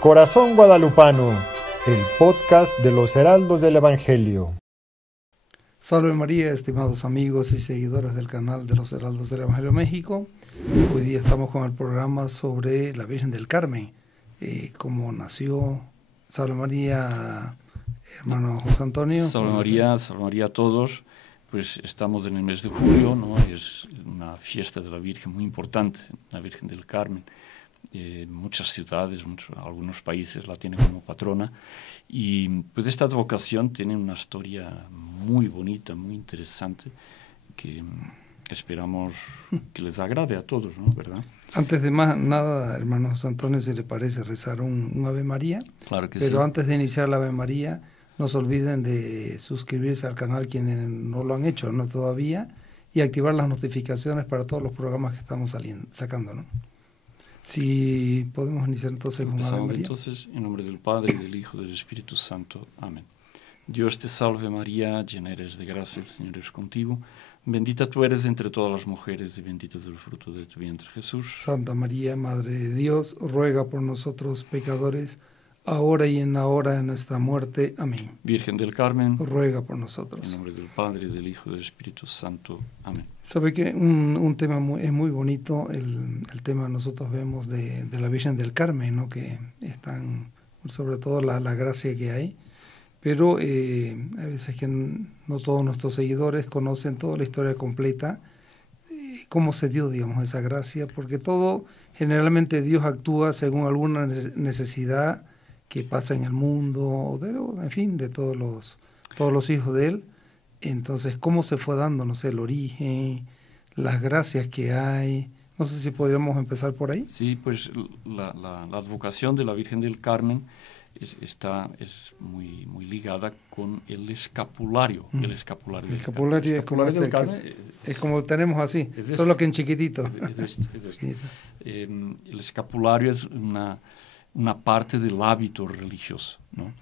Corazón Guadalupano, el podcast de los Heraldos del Evangelio. Salve María, estimados amigos y seguidores del canal de los Heraldos del Evangelio México. Hoy día estamos con el programa sobre la Virgen del Carmen, cómo nació. Salve María, hermano José Antonio. Salve María a todos. Pues estamos en el mes de julio, ¿no? Es una fiesta de la Virgen muy importante, la Virgen del Carmen. Muchas ciudades, algunos países la tienen como patrona. Y pues esta advocación tiene una historia muy bonita, muy interesante, que esperamos que les agrade a todos, ¿no? ¿Verdad? Antes de más nada, hermano José Antonio, si le parece rezar un Ave María. Claro que Pero sí. antes de iniciar la Ave María, no se olviden de suscribirse al canal quienes no lo han hecho, no todavía, y activar las notificaciones para todos los programas que estamos sacando, ¿no? Si podemos iniciar entonces con Ave María. Entonces, en nombre del Padre, y del Hijo, y del Espíritu Santo. Amén. Dios te salve María, llena eres de gracia, el Señor es contigo. Bendita tú eres entre todas las mujeres y bendito es el fruto de tu vientre, Jesús. Santa María, Madre de Dios, ruega por nosotros pecadores, ahora y en la hora de nuestra muerte. Amén. Virgen del Carmen, ruega por nosotros. en nombre del Padre, del Hijo y del Espíritu Santo. Amén. Sabe que un tema es muy bonito, el tema nosotros vemos de la Virgen del Carmen, ¿no? Que están, sobre todo la gracia que hay, pero hay veces que no todos nuestros seguidores conocen toda la historia completa, cómo se dio, digamos, esa gracia, porque generalmente Dios actúa según alguna necesidad que pasa en el mundo, en fin, de todos los hijos de Él. Entonces, ¿cómo se fue dando, no sé, el origen, las gracias que hay? No sé si podríamos empezar por ahí. Sí, pues la advocación de la Virgen del Carmen es muy ligada con el escapulario. El escapulario del Carmen. Es como tenemos así, solo que en chiquitito. El escapulario es una parte del hábito religioso, ¿no?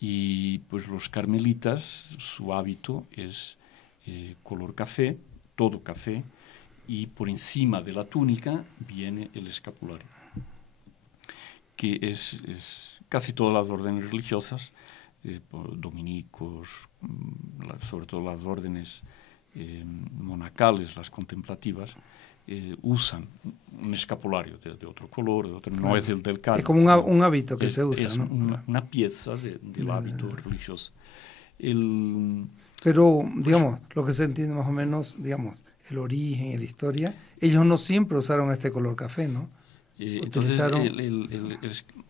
Y pues los carmelitas, su hábito es color café, todo café, y por encima de la túnica viene el escapulario, que es casi todas las órdenes religiosas, dominicos, sobre todo las órdenes monacales, las contemplativas, usan un escapulario de otro color, no es el del Carmen. Es como un hábito que se usa, es, ¿no? una pieza del hábito religioso. Pero, digamos, lo que se entiende más o menos, digamos, el origen y la historia, ellos no siempre usaron este color café, ¿no? Entonces,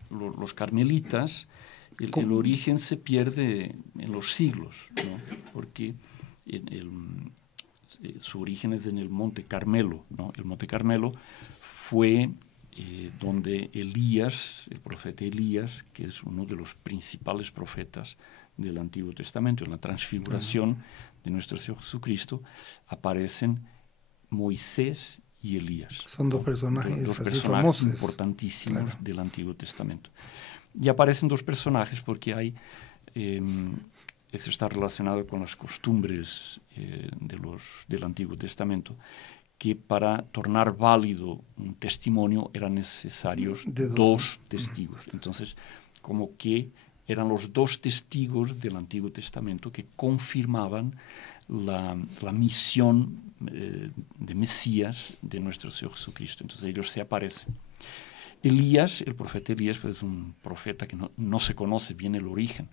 los carmelitas, el origen se pierde en los siglos, ¿no? Porque su origen es en el Monte Carmelo, ¿no? El Monte Carmelo fue donde Elías, el profeta Elías, que es uno de los principales profetas del Antiguo Testamento, en la transfiguración de nuestro Señor Jesucristo, aparecen Moisés y Elías. Son dos personajes, dos así personajes famosos, importantísimos del Antiguo Testamento. Y aparecen dos personajes porque hay... eso está relacionado con las costumbres del Antiguo Testamento, que para tornar válido un testimonio eran necesarios dos testigos. Entonces, como que eran los dos testigos del Antiguo Testamento que confirmaban la misión de Mesías de nuestro Señor Jesucristo. Entonces ellos se aparecen. Elías, el profeta Elías, pues, es un profeta que no se conoce bien el origen.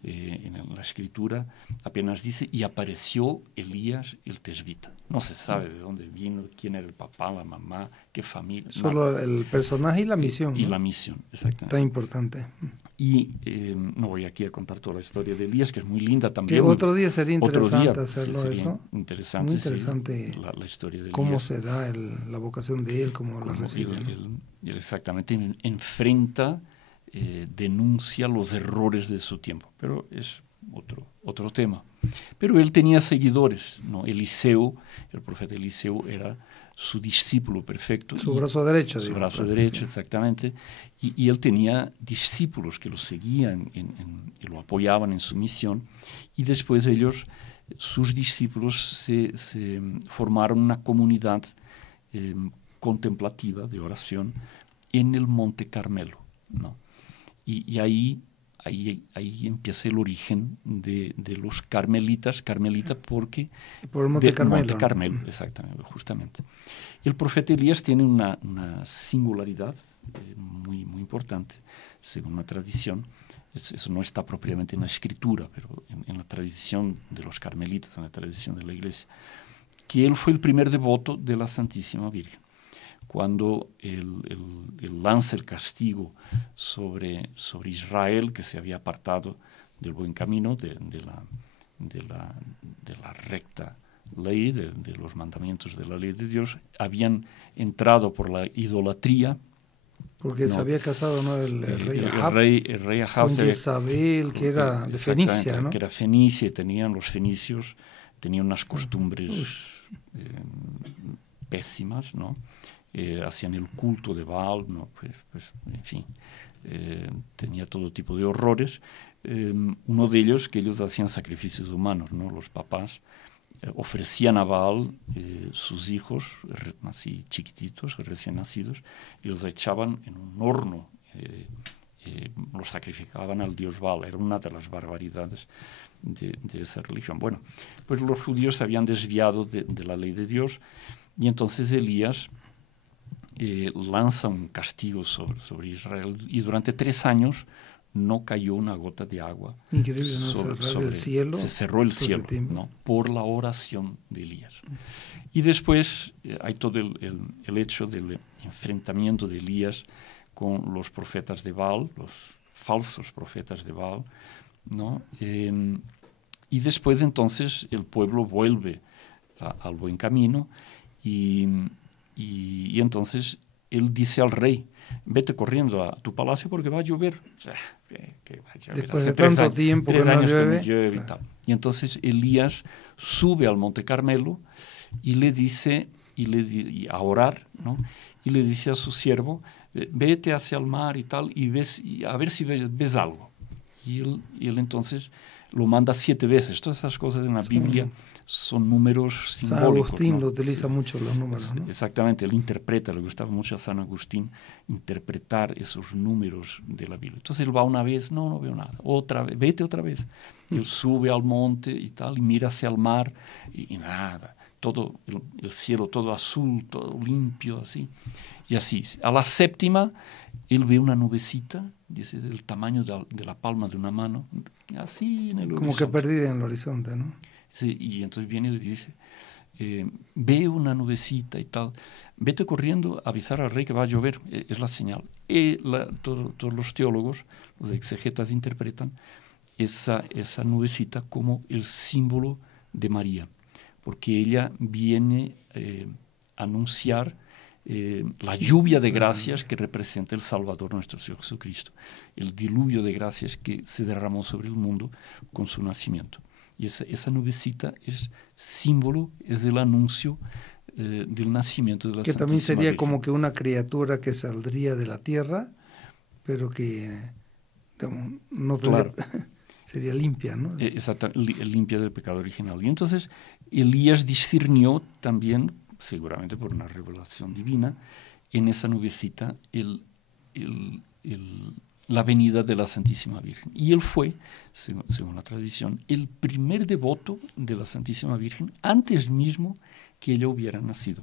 En la escritura apenas dice, y apareció Elías el tesbita. No se sabe de dónde vino, quién era el papá, la mamá, qué familia. Solo nada. el personaje y la misión. Y ¿no? la misión, exactamente. Tan importante. Y no voy aquí a contar toda la historia de Elías, que es muy linda también. Que otro día sería interesante hacerlo eso. Interesante, muy interesante, sí, la historia de Elías. Cómo se da la vocación de él, cómo la recibe. Él exactamente enfrenta, denuncia los errores de su tiempo, pero es otro tema. Pero él tenía seguidores, ¿no? Eliseo, el profeta Eliseo era su discípulo perfecto. Su brazo derecho. Su brazo derecho, exactamente. Y él tenía discípulos que lo seguían y lo apoyaban en su misión. Y después ellos, sus discípulos, se formaron una comunidad contemplativa de oración en el Monte Carmelo, ¿no? Y ahí empieza el origen de los carmelitas porque... Por el Monte Carmelo. Monte Carmelo, exactamente, justamente. El profeta Elías tiene una singularidad muy, muy importante, según la tradición. Eso no está propiamente en la escritura, pero en la tradición de los carmelitas, en la tradición de la iglesia, que él fue el primer devoto de la Santísima Virgen. Cuando él lanza el castigo sobre Israel, que se había apartado del buen camino, de la recta ley, de los mandamientos de la ley de Dios, habían entrado por la idolatría. Porque se había casado, ¿no? el rey Ahab con Jezabel, que era de Fenicia, ¿no? Que era fenicia, y los fenicios tenían unas costumbres pésimas, ¿no? Hacían el culto de Baal, ¿no? Pues, en fin, tenía todo tipo de horrores. Uno de ellos, que ellos hacían sacrificios humanos, ¿no? Los papás ofrecían a Baal sus hijos, así chiquititos, recién nacidos, y los echaban en un horno, los sacrificaban al dios Baal. Era una de las barbaridades de esa religión. Bueno, pues los judíos se habían desviado de la ley de Dios, y entonces Elías lanza un castigo sobre Israel, y durante 3 años no cayó una gota de agua. Increíble, ¿no? Sobre el cielo. Se cerró el cielo, ¿no? Por la oración de Elías. Y después hay todo el hecho del enfrentamiento de Elías con los profetas de Baal, los falsos profetas de Baal, ¿no? Y después entonces el pueblo vuelve al buen camino, y entonces él dice al rey: vete corriendo a tu palacio porque va a llover. O sea, que va a llover. Después de tanto tiempo que no llueve. Y tal. Y entonces Elías sube al Monte Carmelo y le dice, a orar, ¿no? Y le dice a su siervo: vete hacia el mar y tal, y a ver si ves algo. Y él entonces lo manda 7 veces. Todas esas cosas en la Biblia son números simbólicos. San Agustín, ¿no? lo utiliza mucho los números, ¿no? Exactamente, él interpreta, le gustaba mucho a San Agustín interpretar esos números de la Biblia. Entonces él va una vez, no veo nada, otra vez, vete otra vez. Él sube al monte y tal, y mira hacia el mar, y nada, todo el cielo todo azul, todo limpio, así. Y así, a la 7ª, él ve una nubecita, dice, del tamaño de la palma de una mano, así en el horizonte. Como que perdida en el horizonte, ¿no? Sí, y entonces viene y le dice: veo una nubecita y tal, vete corriendo a avisar al rey que va a llover, es la señal. Todos los teólogos, los exegetas, interpretan esa nubecita como el símbolo de María, porque ella viene a anunciar la lluvia de gracias que representa el Salvador nuestro Señor Jesucristo, el diluvio de gracias que se derramó sobre el mundo con su nacimiento. Y esa nubecita es símbolo, es el anuncio del nacimiento de la Santísima Que también sería Virgen. como que una criatura que saldría de la tierra, pero que no tendría, claro. Sería limpia, ¿no? Exacto, limpia del pecado original. Y entonces Elías discernió también, seguramente por una revelación divina, en esa nubecita la venida de la Santísima Virgen. Y él fue, según la tradición, el primer devoto de la Santísima Virgen antes mismo que ella hubiera nacido.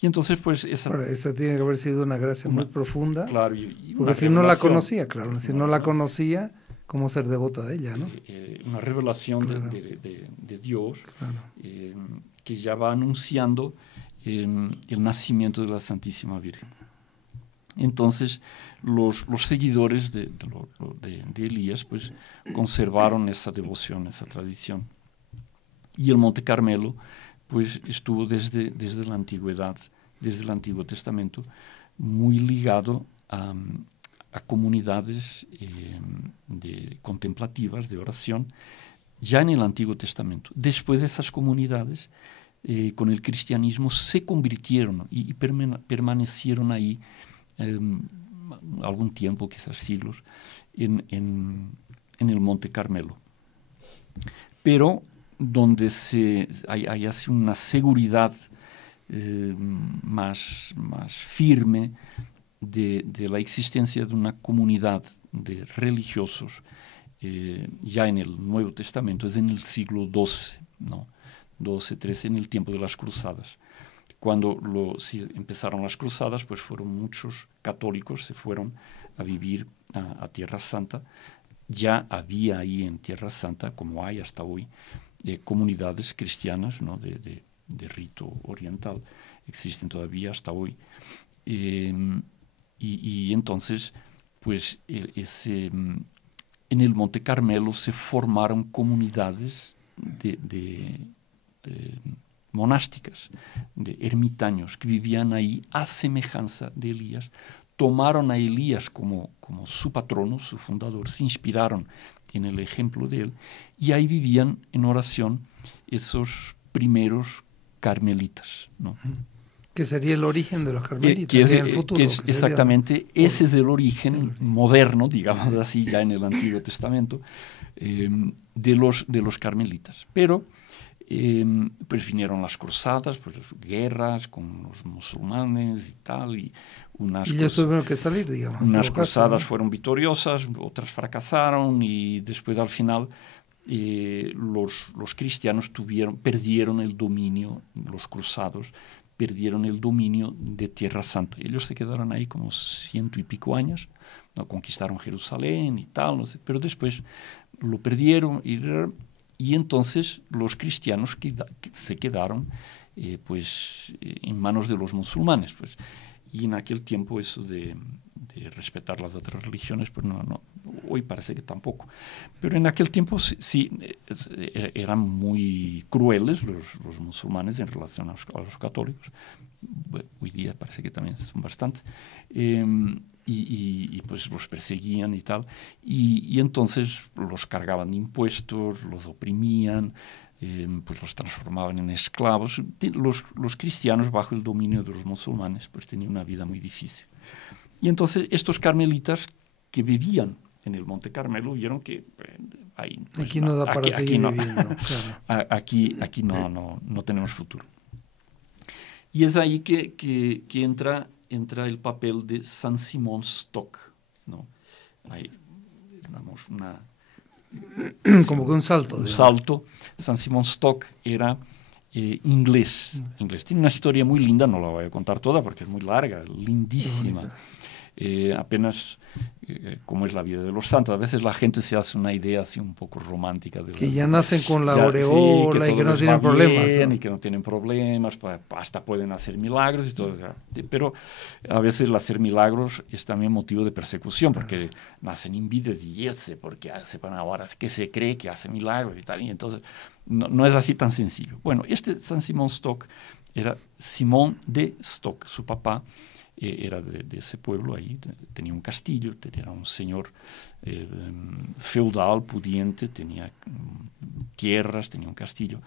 Y entonces, pues, esa tiene que haber sido una gracia muy profunda. Claro, porque si no la conocía, claro, si no la conocía, ¿cómo ser devota de ella, no? Una revelación, claro, de Dios, claro, que ya va anunciando el nacimiento de la Santísima Virgen. Entonces, los seguidores de Elías, pues, conservaron esa devoción, esa tradición. Y el Monte Carmelo, pues, estuvo desde la antigüedad, desde el Antiguo Testamento, muy ligado a comunidades contemplativas, de oración, ya en el Antiguo Testamento. Después de esas comunidades, con el cristianismo, se convirtieron y permanecieron ahí algún tiempo, quizás siglos, en el Monte Carmelo. Pero donde hay así una seguridad más firme de la existencia de una comunidad de religiosos ya en el Nuevo Testamento, es en el siglo XII, ¿no? 12, 13, en el tiempo de las cruzadas. Cuando empezaron las cruzadas, pues fueron muchos católicos, se fueron a vivir a Tierra Santa. Ya había ahí en Tierra Santa, como hay hasta hoy, comunidades cristianas, ¿no? de rito oriental, existen todavía hasta hoy. Y entonces, pues en el Monte Carmelo se formaron comunidades monásticas, de ermitaños que vivían ahí a semejanza de Elías. Tomaron a Elías como su patrono, su fundador, se inspiraron en el ejemplo de él, y ahí vivían en oración esos primeros carmelitas, ¿no? Que sería el origen de los carmelitas en el futuro. Exactamente, ese es el origen moderno, digamos así, ya en el Antiguo Testamento, de los carmelitas. Pero pues vinieron las cruzadas, pues guerras con los musulmanes y tal, y ellos tuvieron que salir, digamos. Unas cruzadas fueron victoriosas, otras fracasaron, y después al final los cristianos perdieron el dominio, los cruzados perdieron el dominio de Tierra Santa. Ellos se quedaron ahí como 100 y pico años, ¿no? Conquistaron Jerusalén y tal, no sé, pero después lo perdieron, y entonces los cristianos se quedaron pues en manos de los musulmanes, pues. Y en aquel tiempo eso de respetar las otras religiones, pues no, hoy parece que tampoco. Pero en aquel tiempo sí eran muy crueles los musulmanes en relación a los católicos. Hoy día parece que también son bastante. Y pues los perseguían y tal. Y entonces los cargaban de impuestos, los oprimían, pues los transformaban en esclavos. Los cristianos, bajo el dominio de los musulmanes, pues tenían una vida muy difícil. Y entonces estos carmelitas que vivían en el Monte Carmelo vieron que ahí, pues, aquí no da para seguir viviendo. Claro. Aquí no tenemos futuro. Y es ahí que entra el papel de San Simón Stock, ¿no? Ahí damos como que un salto. Un salto. San Simón Stock era inglés. Tiene una historia muy linda, no la voy a contar toda porque es muy larga, lindísima. Apenas como es la vida de los santos. A veces la gente se hace una idea así un poco romántica. Que ya nacen con la aureola, sí, y que no tienen problemas. ¿No? Y que no tienen problemas, hasta pueden hacer milagros y todo. Pero a veces el hacer milagros es también motivo de persecución, porque nacen invidias y ese, porque sepan ahora que se cree que hace milagros y tal. Y entonces no es así tan sencillo. Bueno, este San Simón Stock era Simón de Stock, su papá. Era de ese pueblo ahí, tenía un castillo, era un señor feudal, pudiente, tenía tierras, tenía un castillo.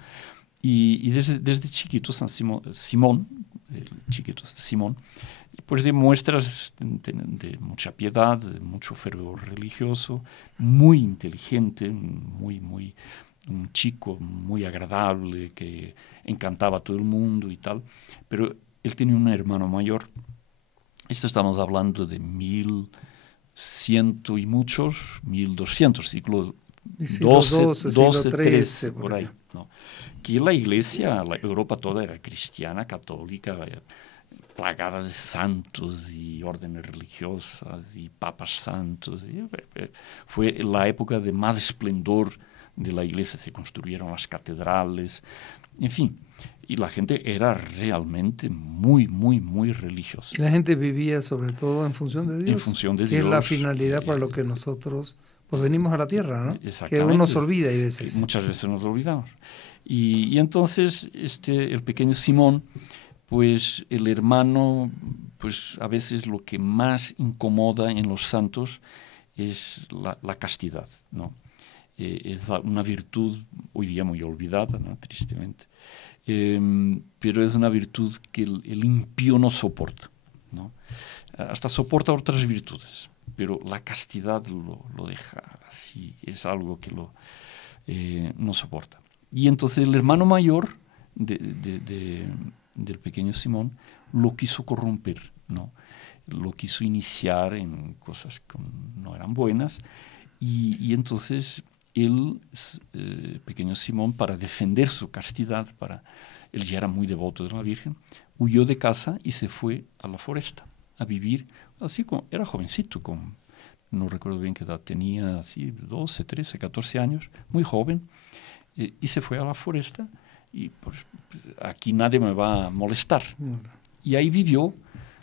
Y desde chiquito Simón, pues de muestras de mucha piedad, de mucho fervor religioso, muy inteligente, un chico muy agradable, que encantaba a todo el mundo y tal. Pero él tenía un hermano mayor. Esto estamos hablando de 1100 y muchos, 1200, siglo XII, XIII, por ahí. ¿No? Que la iglesia, la Europa toda era cristiana, católica, plagada de santos y órdenes religiosas y papas santos. Fue la época de más esplendor de la iglesia, se construyeron las catedrales, en fin. Y la gente era realmente muy, muy, muy religiosa. Y la gente vivía sobre todo en función de Dios. En función de Dios. Que es la finalidad para lo que nosotros pues venimos a la tierra, ¿no? Exactamente. Que uno se olvida a veces. Muchas veces nos olvidamos. Y entonces el pequeño Simón, pues el hermano, pues a veces lo que más incomoda en los santos es la castidad, ¿no? Es una virtud hoy día muy olvidada, ¿no? Tristemente. Pero es una virtud que el impío no soporta, ¿no? Hasta soporta otras virtudes, pero la castidad lo deja así, es algo que no soporta. Y entonces el hermano mayor del pequeño Simón lo quiso corromper, ¿no? lo quiso iniciar en cosas que no eran buenas, y entonces él, pequeño Simón, para defender su castidad, él ya era muy devoto de la Virgen, huyó de casa y se fue a la foresta a vivir, así como era jovencito, no recuerdo bien qué edad tenía, así 12, 13, 14 años, muy joven, y se fue a la foresta, y pues aquí nadie me va a molestar. Y ahí vivió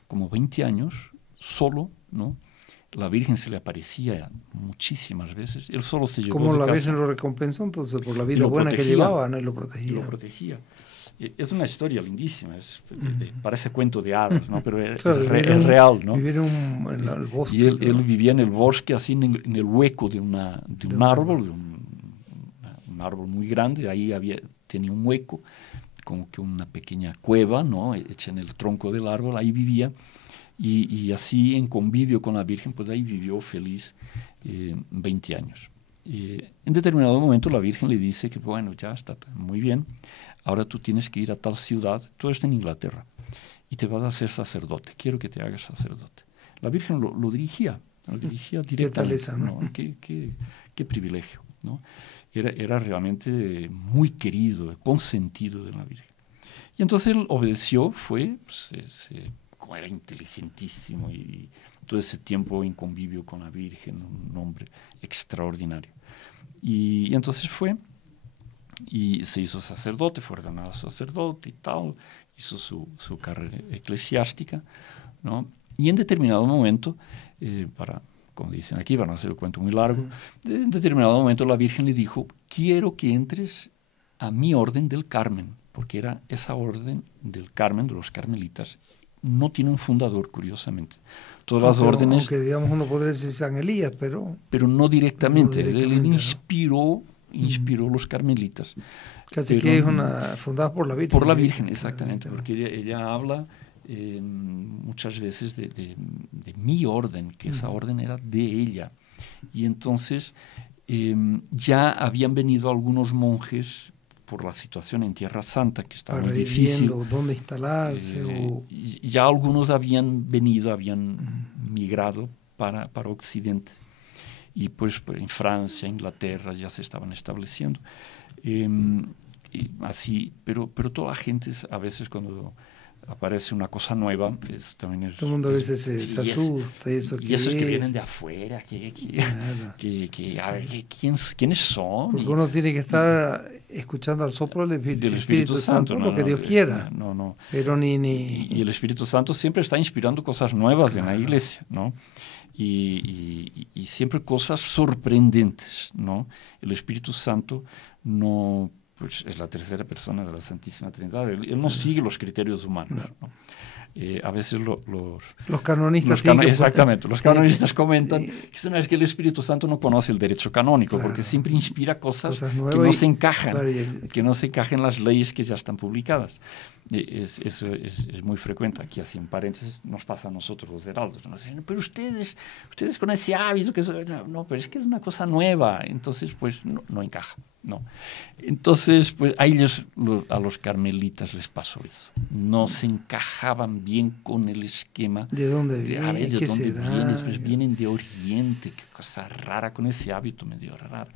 como 20 años, solo, ¿no? La Virgen se le aparecía muchísimas veces. Él solo se llevó ¿Cómo de la casa. Virgen lo recompensó entonces por la vida buena que llevaba, ¿no? Y lo protegía. Y lo protegía. Es una historia lindísima, parece cuento de hadas, ¿no? Pero claro, es real, ¿no? Vivir en el bosque. Y él vivía en el bosque, así en el hueco de un árbol, un árbol muy grande. Ahí tenía un hueco, como que una pequeña cueva, ¿no? Hecha en el tronco del árbol. Ahí vivía. Y así, en convivio con la Virgen, pues ahí vivió feliz 20 años. En determinado momento la Virgen le dice que, bueno, ya está muy bien, ahora tú tienes que ir a tal ciudad, tú estás en Inglaterra, y te vas a hacer sacerdote, quiero que te hagas sacerdote. La Virgen lo dirigía directamente. ¿Qué tal esa, no? Qué privilegio, ¿no? Era realmente muy querido, consentido de la Virgen. Y entonces él obedeció, como era inteligentísimo y todo ese tiempo en convivio con la Virgen, un hombre extraordinario. Y entonces fue y se hizo sacerdote, fue ordenado sacerdote y tal, hizo su carrera eclesiástica, ¿no? Y en determinado momento, como dicen aquí, para no hacer el cuento muy largo, en determinado momento la Virgen le dijo, quiero que entres a mi orden del Carmen, porque era esa orden del Carmen, de los carmelitas, no tiene un fundador, curiosamente. Todas las órdenes... Aunque, digamos, uno podría decir San Elías, pero no directamente. Él inspiró los carmelitas. Casi que es fundada por la Virgen. Por la Virgen, exactamente, porque ella habla muchas veces de mi orden, que esa orden era de ella. Y entonces ya habían venido algunos monjes por la situación en Tierra Santa, que estaba muy difícil. Dónde instalarse. Ya algunos habían migrado para Occidente. Y pues en Francia, Inglaterra ya se estaban estableciendo. Así, pero toda la gente a veces cuando aparece una cosa nueva, todo el mundo a veces se asusta. Y esos que vienen de afuera, ¿quiénes son? Porque uno tiene que estar escuchando al soplo del Espíritu Santo, lo que Dios quiera. Pero Y el Espíritu Santo siempre está inspirando cosas nuevas en la iglesia, ¿no? Y siempre cosas sorprendentes, ¿no? El Espíritu Santo no... pues es la tercera persona de la Santísima Trinidad. Él no sigue los criterios humanos, ¿no? A veces los canonistas los canonistas comentan que el Espíritu Santo no conoce el derecho canónico, porque siempre inspira cosas que no se encajan, que no se encajan en las leyes que ya están publicadas. Eso es muy frecuente. Aquí, así en paréntesis, nos pasa a nosotros los heraldos. Nos dicen, pero ustedes con ese hábito, no, pero es que es una cosa nueva, entonces pues no encaja. No. Entonces, pues a los carmelitas les pasó eso. No se encajaban bien con el esquema. ¿De dónde vienen? ¿De dónde vienes? Pues vienen de Oriente, qué cosa rara con ese hábito medio raro.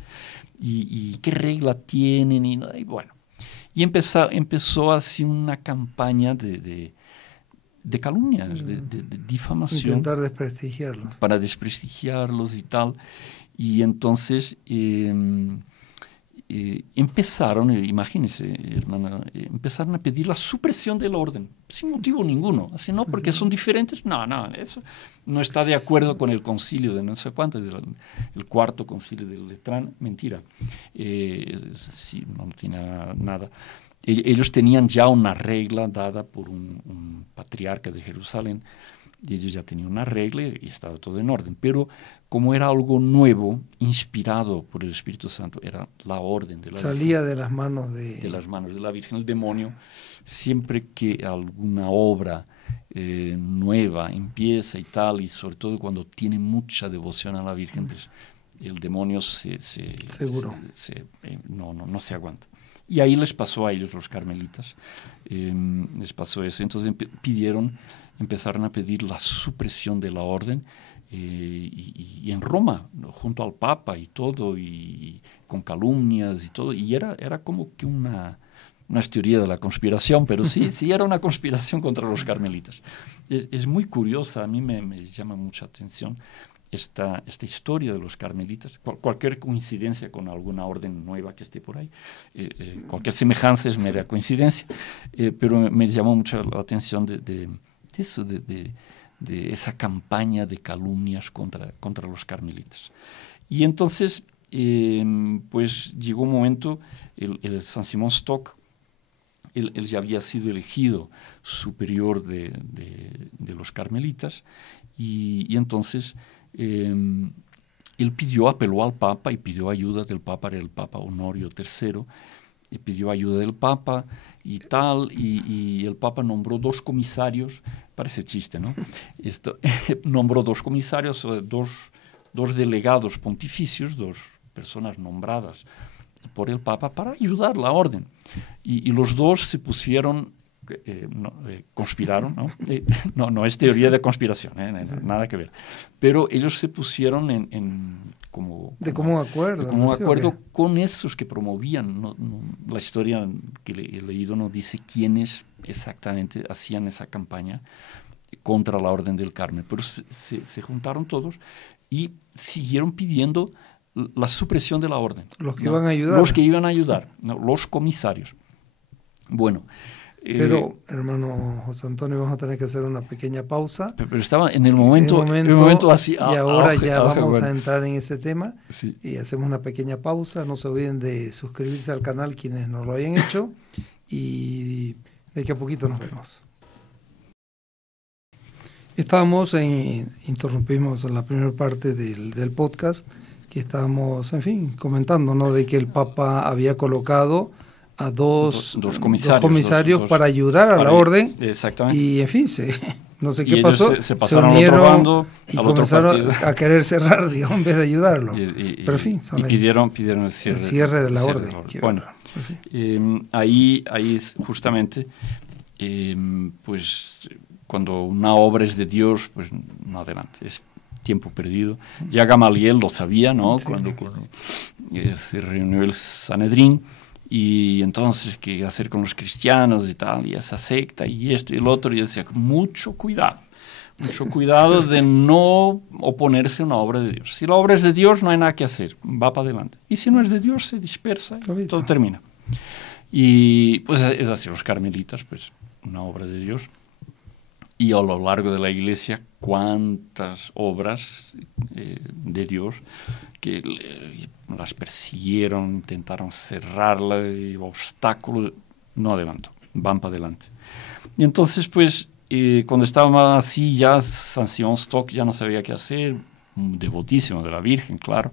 ¿Y qué regla tienen? Y bueno. Y empezó así una campaña de calumnias, de difamación. Intentar desprestigiarlos. Para desprestigiarlos y tal. Y entonces empezaron, imagínense, hermana, empezaron a pedir la supresión del orden, sin motivo ninguno. Así, no, porque son diferentes. No, eso no está de acuerdo con el concilio de no sé cuánto, el cuarto concilio de Letrán. Mentira. Sí, no tiene nada. Ellos tenían ya una regla dada por un patriarca de Jerusalén, y ellos ya tenían una regla y estaba todo en orden. Pero como era algo nuevo, inspirado por el Espíritu Santo, era la orden de la Virgen. Salía de las manos de la Virgen. El demonio, siempre que alguna obra nueva empieza y tal, y sobre todo cuando tiene mucha devoción a la Virgen, pues el demonio no se aguanta. Y ahí les pasó a ellos, los carmelitas, les pasó eso. Entonces pidieron empezaron a pedir la supresión de la orden, y en Roma, ¿no? Junto al Papa y todo, y con calumnias y todo, y era como que una teoría de la conspiración, pero sí era una conspiración contra los carmelitas. Es muy curiosa, a mí me llama mucha atención esta historia de los carmelitas. Cualquier coincidencia con alguna orden nueva que esté por ahí, cualquier semejanza es mera coincidencia, pero me llamó mucho la atención de eso, de esa campaña de calumnias contra los carmelitas. Y entonces, pues llegó un momento, el San Simón Stock, él ya había sido elegido superior de los carmelitas, y entonces él apeló al Papa y pidió ayuda del Papa, era el Papa Honorio III, y pidió ayuda del Papa y tal, y el Papa nombró 2 comisarios, parece chiste, ¿no? Nombró 2 comisarios, dos delegados pontificios, 2 personas nombradas por el Papa para ayudar la orden. Y los 2 se pusieron, conspiraron, ¿no? No es teoría de conspiración, nada que ver. Pero ellos se pusieron como común acuerdo con esos que promovían. La historia que he leído no dice quiénes exactamente hacían esa campaña contra la Orden del Carmen, pero se juntaron todos y siguieron pidiendo la supresión de la orden. Los que iban a ayudar. Los que iban a ayudar, ¿no? Los comisarios. Bueno. Pero, hermano José Antonio, vamos a tener que hacer una pequeña pausa. Pero estaba en el momento así. Y ahora vamos bueno. a entrar en ese tema. Sí. Y hacemos una pequeña pausa. No se olviden de suscribirse al canal quienes no lo hayan hecho. Y de aquí a poquito nos vemos. Interrumpimos la primera parte del podcast, que estábamos, en fin, comentando, ¿no? De que el Papa había colocado a dos comisarios para ayudar a la orden. Exactamente. Y, en fin, no sé qué y pasó. Se pasaron unieron al otro bando, y comenzaron a querer cerrar, digamos, en vez de ayudarlo. Pero, en fin, pidieron el cierre de la orden. Bueno, ahí es justamente, pues, cuando una obra es de Dios, pues no adelante, es tiempo perdido. Ya Gamaliel lo sabía, ¿no? Sí. Cuando se reunió el Sanedrín, y entonces, ¿qué hacer con los cristianos y tal? Y esa secta y esto y el otro, y decía, mucho cuidado de no oponerse a una obra de Dios. Si la obra es de Dios, no hay nada que hacer, va para adelante. Y si no es de Dios, se dispersa y todo termina. Y pues es así, los carmelitas, pues una obra de Dios. Y a lo largo de la Iglesia, cuántas obras de Dios que las persiguieron, intentaron cerrarla, y obstáculos, no adelantó, van para adelante. Y entonces, pues, cuando estaba así, ya San Simón Stock ya no sabía qué hacer, devotísimo de la Virgen, claro,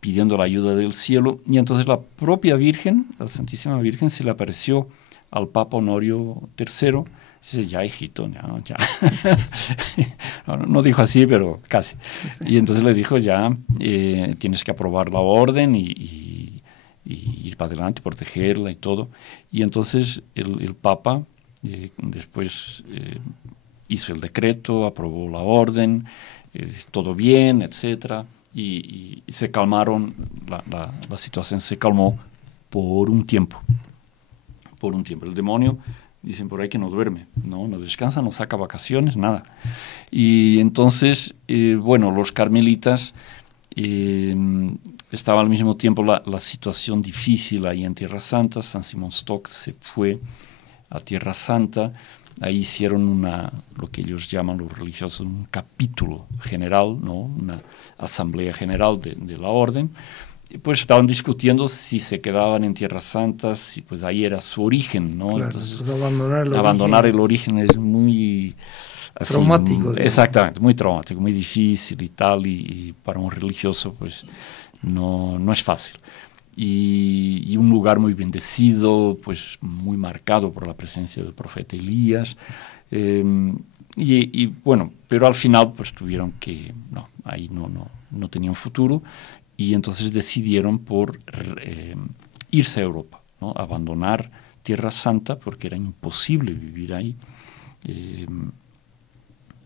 pidiendo la ayuda del cielo. Y entonces la propia Virgen, la Santísima Virgen, se le apareció al Papa Honorio III. Dice, ya, hijito, ya. No dijo así, pero casi. Sí. Y entonces le dijo, ya, tienes que aprobar la orden y ir para adelante, protegerla y todo. Y entonces el Papa después hizo el decreto, aprobó la orden, todo bien, etc. Y se calmaron, la situación se calmó por un tiempo. El demonio, dicen por ahí, que no duerme, no descansa, no saca vacaciones, nada. Y entonces, bueno, los carmelitas, estaba al mismo tiempo la situación difícil ahí en Tierra Santa. San Simón Stock se fue a Tierra Santa, ahí hicieron lo que ellos llaman los religiosos, un capítulo general, ¿no? Una asamblea general de la orden. Pues estaban discutiendo si se quedaban en Tierra Santa, si pues ahí era su origen, ¿no? Claro, entonces abandonar el origen es muy así, traumático. Exactamente, muy traumático, muy difícil y tal, y para un religioso pues no es fácil. Y un lugar muy bendecido, pues muy marcado por la presencia del profeta Elías. Y bueno, pero al final pues tuvieron que, ahí no tenían futuro. Y entonces decidieron por irse a Europa, ¿no? Abandonar Tierra Santa, porque era imposible vivir ahí.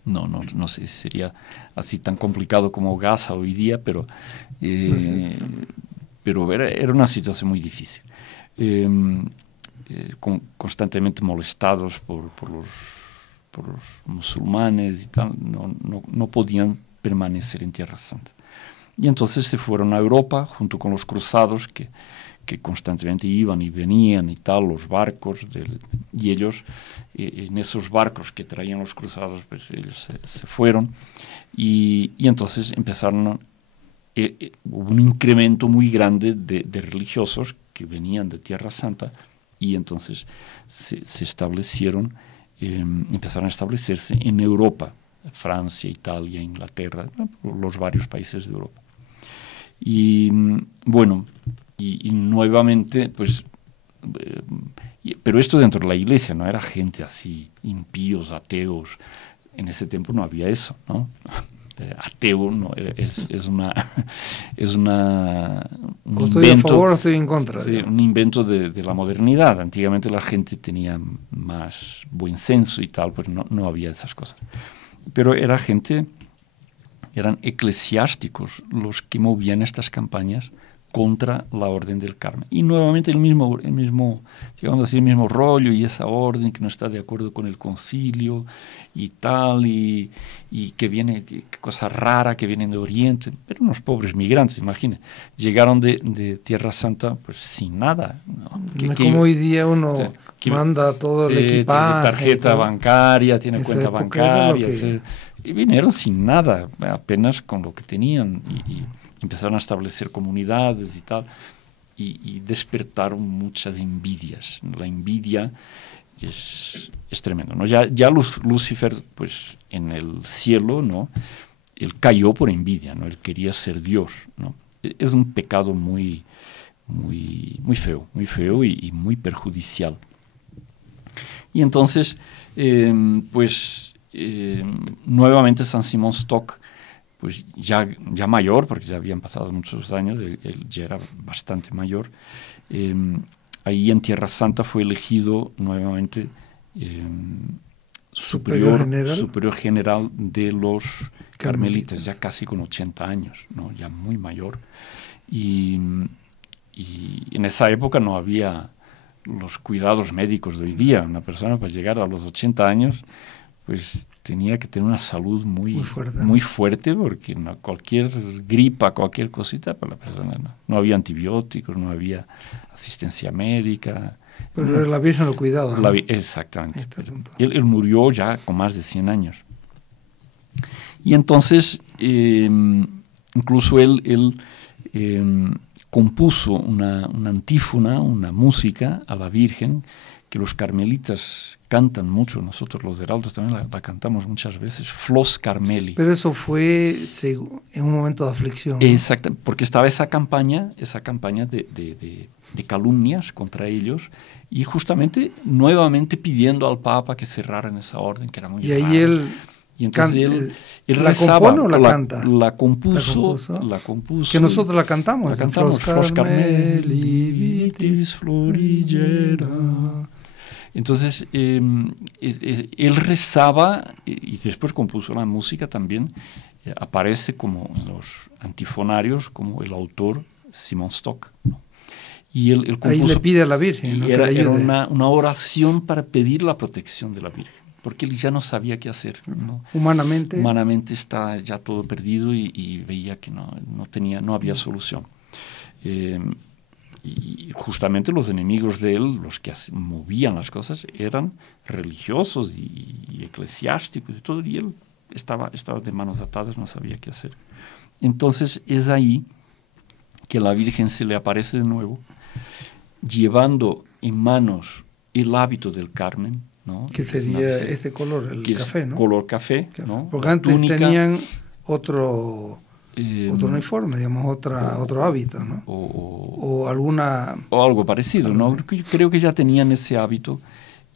No sé si sería así tan complicado como Gaza hoy día, pero era una situación muy difícil. Constantemente molestados por los musulmanes y tal, no podían permanecer en Tierra Santa. Y entonces se fueron a Europa junto con los cruzados que constantemente iban y venían y tal, los barcos, y ellos, en esos barcos que traían los cruzados, pues ellos se fueron y entonces empezaron, hubo un incremento muy grande de religiosos que venían de Tierra Santa y entonces se establecieron, empezaron a establecerse en Europa, Francia, Italia, Inglaterra, los varios países de Europa. Y bueno, y nuevamente, pues, pero esto dentro de la iglesia, no era gente así, impíos, ateos. En ese tiempo no había eso, ¿no? Ateo no, es un estoy a favor o estoy en contra. Sí, un invento de la modernidad. Antiguamente la gente tenía más buen senso y tal, pues no había esas cosas. Pero era gente, eran eclesiásticos los que movían estas campañas contra la Orden del Carmen. Y nuevamente el mismo llegando a decir, el mismo rollo y esa orden que no está de acuerdo con el concilio y tal, y que viene, qué cosa rara que vienen de Oriente. Pero unos pobres migrantes, imagínense, llegaron de Tierra Santa pues sin nada. No es como hoy día uno manda todo el equipaje. Tiene tarjeta bancaria, tiene cuenta bancaria. Y vinieron sin nada, apenas con lo que tenían y empezaron a establecer comunidades y tal, y despertaron muchas envidias. La envidia es tremendo, ¿no? Ya Lucifer, pues, en el cielo, ¿no? Él cayó por envidia, ¿no? Él quería ser Dios, ¿no? Es un pecado muy feo y muy perjudicial. Y entonces, nuevamente San Simón Stock, pues ya mayor, porque ya habían pasado muchos años, él ya era bastante mayor, ahí en Tierra Santa fue elegido nuevamente superior general de los carmelitas, ya casi con 80 años, ¿no? Ya muy mayor. Y en esa época no había los cuidados médicos de hoy día. Una persona para llegar a los 80 años, pues tenía que tener una salud muy fuerte, porque cualquier gripa, cualquier cosita, para la persona no había antibióticos, no había asistencia médica. Pero la Virgen lo cuidaba, ¿no? Exactamente. Él murió ya con más de 100 años. Y entonces, incluso él compuso una antífona, una música a la Virgen, que los carmelitas cantan mucho, nosotros los heraldos también la cantamos muchas veces, Flos Carmeli. Pero eso fue en un momento de aflicción, ¿no? Exacto, porque estaba esa campaña de calumnias contra ellos, y justamente nuevamente pidiendo al Papa que cerraran esa orden, que era muy rara. Y entonces él ¿la rezaba, compone o la canta? La compuso. Que nosotros la cantamos. La cantamos, Flos Carmeli, vitis florigera. Entonces, él rezaba y después compuso la música también. Aparece como en los antifonarios como el autor Simón Stock, ¿no? Y él compuso, ahí le pide a la Virgen, ¿no? Era una oración para pedir la protección de la Virgen, porque él ya no sabía qué hacer, ¿no? Humanamente está ya todo perdido y veía que no había solución. Y justamente los enemigos de él, los que movían las cosas, eran religiosos y eclesiásticos y todo, y él estaba de manos atadas, no sabía qué hacer. Entonces es ahí que la Virgen se le aparece de nuevo, llevando en manos el hábito del Carmen, ¿no? Que sería este color, el café, ¿no? Color café, ¿no? Porque antes túnica, tenían otro uniforme, digamos, otro hábito, ¿no? O algo parecido, ¿no? Creo que ya tenían ese hábito,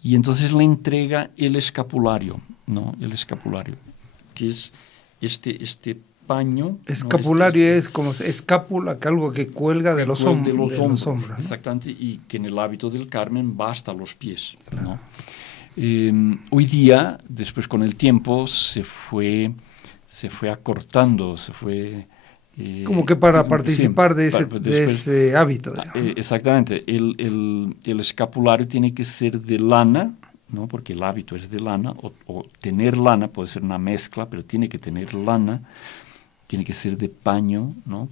y entonces le entrega el escapulario, ¿no? El escapulario, que es este paño. Escapulario, ¿no? Es como escápula, que algo que cuelga de los hombros. Exactamente, y que en el hábito del Carmen va hasta los pies, ¿no? Hoy día, después con el tiempo, se fue acortando, se fue... como que para participar de ese hábito. Exactamente. El escapulario tiene que ser de lana, ¿no? Porque el hábito es de lana, o tener lana, puede ser una mezcla, pero tiene que tener lana, tiene que ser de paño, ¿no?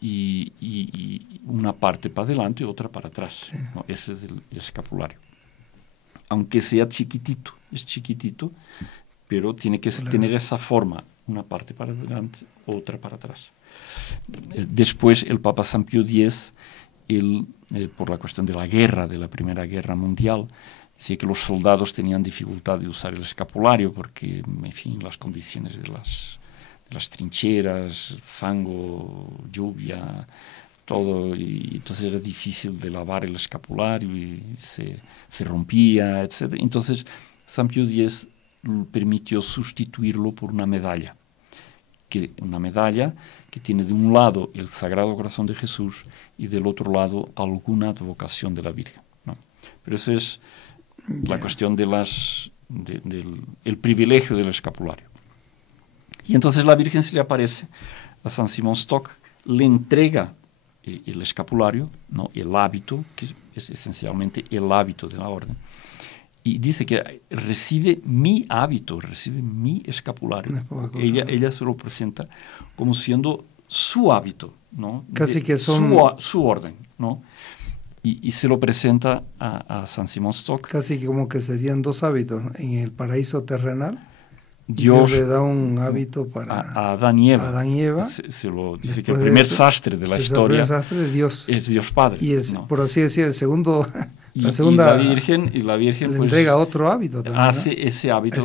Y una parte para adelante y otra para atrás, sí, ¿no? Ese es el escapulario. Aunque sea chiquitito, es chiquitito, pero tiene que tener esa forma, una parte para adelante, otra para atrás. Después el Papa San Pío X, por la cuestión de la guerra, de la Primera Guerra Mundial, decía que los soldados tenían dificultad de usar el escapulario porque, en fin, las condiciones de las trincheras, fango, lluvia, todo, y entonces era difícil de lavar el escapulario y se rompía, etc. Entonces San Pío X permitió sustituirlo por una medalla que tiene de un lado el Sagrado Corazón de Jesús y del otro lado alguna advocación de la Virgen, ¿no? Pero eso es la cuestión de el privilegio del escapulario. Y entonces la Virgen se le aparece a San Simón Stock, le entrega el escapulario, ¿no? El hábito, que es esencialmente el hábito de la orden, y dice que recibe mi hábito, recibe mi escapulario. Ella se lo presenta como siendo su hábito, ¿no? Casi que son... su orden, ¿no? Y se lo presenta a San Simón Stock. Casi como que serían dos hábitos, ¿no? En el paraíso terrenal, Dios le da un hábito a Adán y Eva. Se lo dice que el primer sastre de la historia es Dios Padre, y ¿no? Por así decir, el segundo... Y la Virgen le pues, entrega otro hábito también, hace, ¿no? ese hábito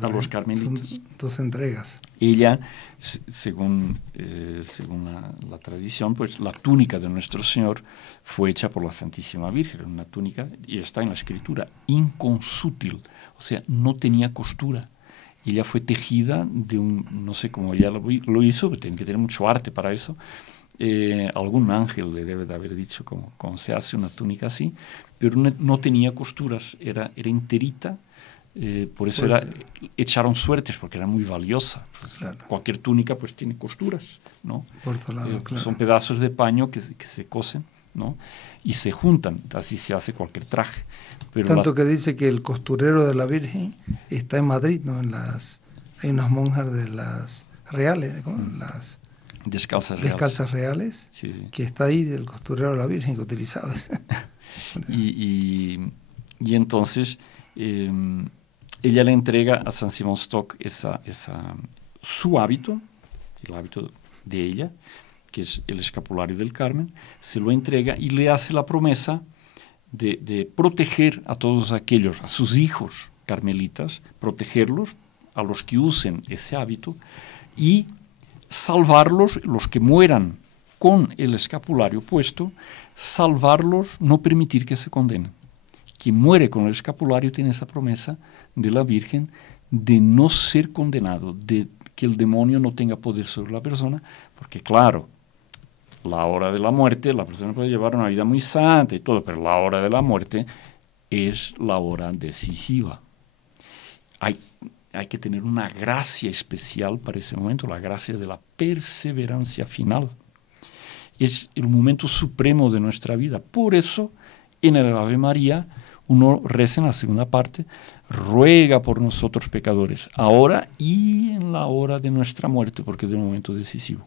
a los carmelitas. Son dos entregas. Ella, según la tradición, pues la túnica de nuestro Señor fue hecha por la Santísima Virgen, una túnica, y está en la Escritura, inconsútil, o sea, no tenía costura. Ella fue tejida de no sé cómo ella lo hizo, pero tiene que tener mucho arte para eso. Algún ángel le debe de haber dicho cómo se hace una túnica así, pero no tenía costuras, era enterita, por eso echaron suertes, porque era muy valiosa. Claro. Cualquier túnica pues tiene costuras, ¿no? Por otro lado, claro. Son pedazos de paño que se cosen, ¿no? Y se juntan, así se hace cualquier traje. Pero tanto que dice que el costurero de la Virgen está en Madrid, ¿no? Hay unas monjas de las reales, ¿no? Las descalzas reales, sí. Que está ahí del costurero de la Virgen que utilizaba. y entonces ella le entrega a San Simón Stock su hábito, el hábito de ella, que es el escapulario del Carmen, se lo entrega y le hace la promesa de proteger a todos aquellos, a sus hijos carmelitas, protegerlos, a los que usen ese hábito, y salvarlos, los que mueran con el escapulario puesto, salvarlos, no permitir que se condenen. Quien muere con el escapulario tiene esa promesa de la Virgen de no ser condenado, de que el demonio no tenga poder sobre la persona, porque claro, la hora de la muerte, la persona puede llevar una vida muy santa y todo, pero la hora de la muerte es la hora decisiva. Hay que tener una gracia especial para ese momento, la gracia de la perseverancia final. Es el momento supremo de nuestra vida. Por eso, en el Ave María, uno reza en la segunda parte, ruega por nosotros pecadores, ahora y en la hora de nuestra muerte, porque es el momento decisivo.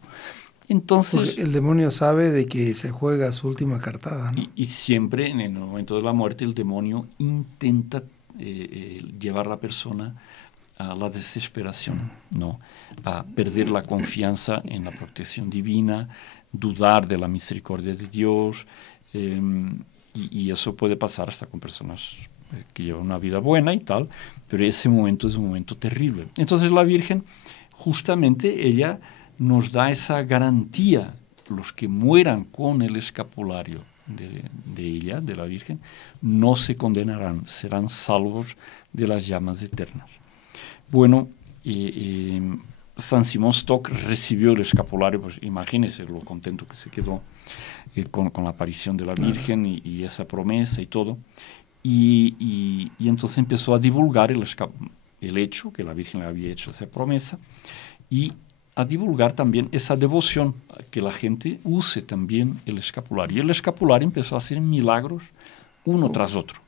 Entonces, porque el demonio sabe de que se juega su última cartada, ¿no? Y siempre en el momento de la muerte el demonio intenta llevar a la persona a la desesperación, ¿no? A perder la confianza en la protección divina, dudar de la misericordia de Dios, y eso puede pasar hasta con personas que llevan una vida buena y tal, pero ese momento es un momento terrible. Entonces la Virgen, justamente ella nos da esa garantía, los que mueran con el escapulario de ella, de la Virgen, no se condenarán, serán salvos de las llamas eternas. Bueno, San Simón Stock recibió el escapulario, pues imagínese lo contento que se quedó con la aparición de la Virgen y esa promesa y todo, y entonces empezó a divulgar el hecho, que la Virgen le había hecho esa promesa, y a divulgar también esa devoción, que la gente use también el escapulario. Y el escapulario empezó a hacer milagros uno tras otro.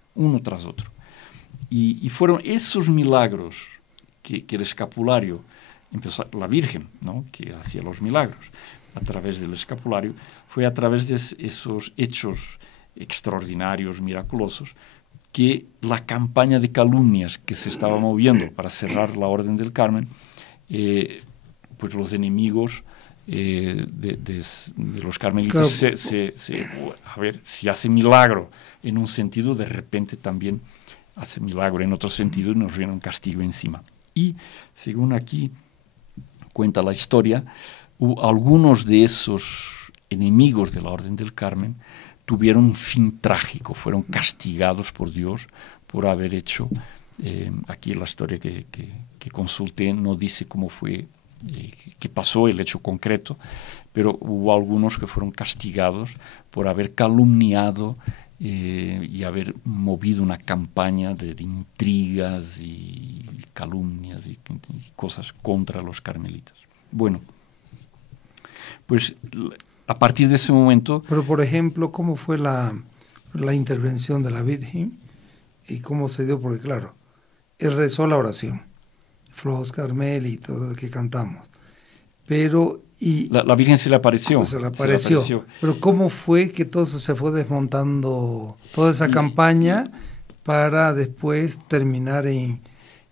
Y fueron esos milagros que el escapulario empezó, la Virgen, ¿no?, que hacía los milagros a través del escapulario, fue a través de esos hechos extraordinarios, miraculosos, que la campaña de calumnias que se estaba moviendo para cerrar la Orden del Carmen, pues los enemigos de los carmelitas, claro, a ver, si hace milagro en un sentido, de repente también hace milagro en otro sentido y nos viene un castigo encima. Y según aquí cuenta la historia, algunos de esos enemigos de la Orden del Carmen tuvieron un fin trágico, fueron castigados por Dios por haber hecho, aquí la historia que consulté no dice cómo fue, qué pasó, el hecho concreto, pero hubo algunos que fueron castigados por haber calumniado y haber movido una campaña de intrigas y calumnias y cosas contra los carmelitas. Bueno, pues a partir de ese momento... Pero, por ejemplo, ¿cómo fue la intervención de la Virgen y cómo se dio? Porque, claro, él rezó la oración, Flojos Carmeli y todo lo que cantamos, pero... La Virgen se le apareció. Se le apareció. Pero ¿cómo fue que todo se fue desmontando, toda esa campaña, para después terminar en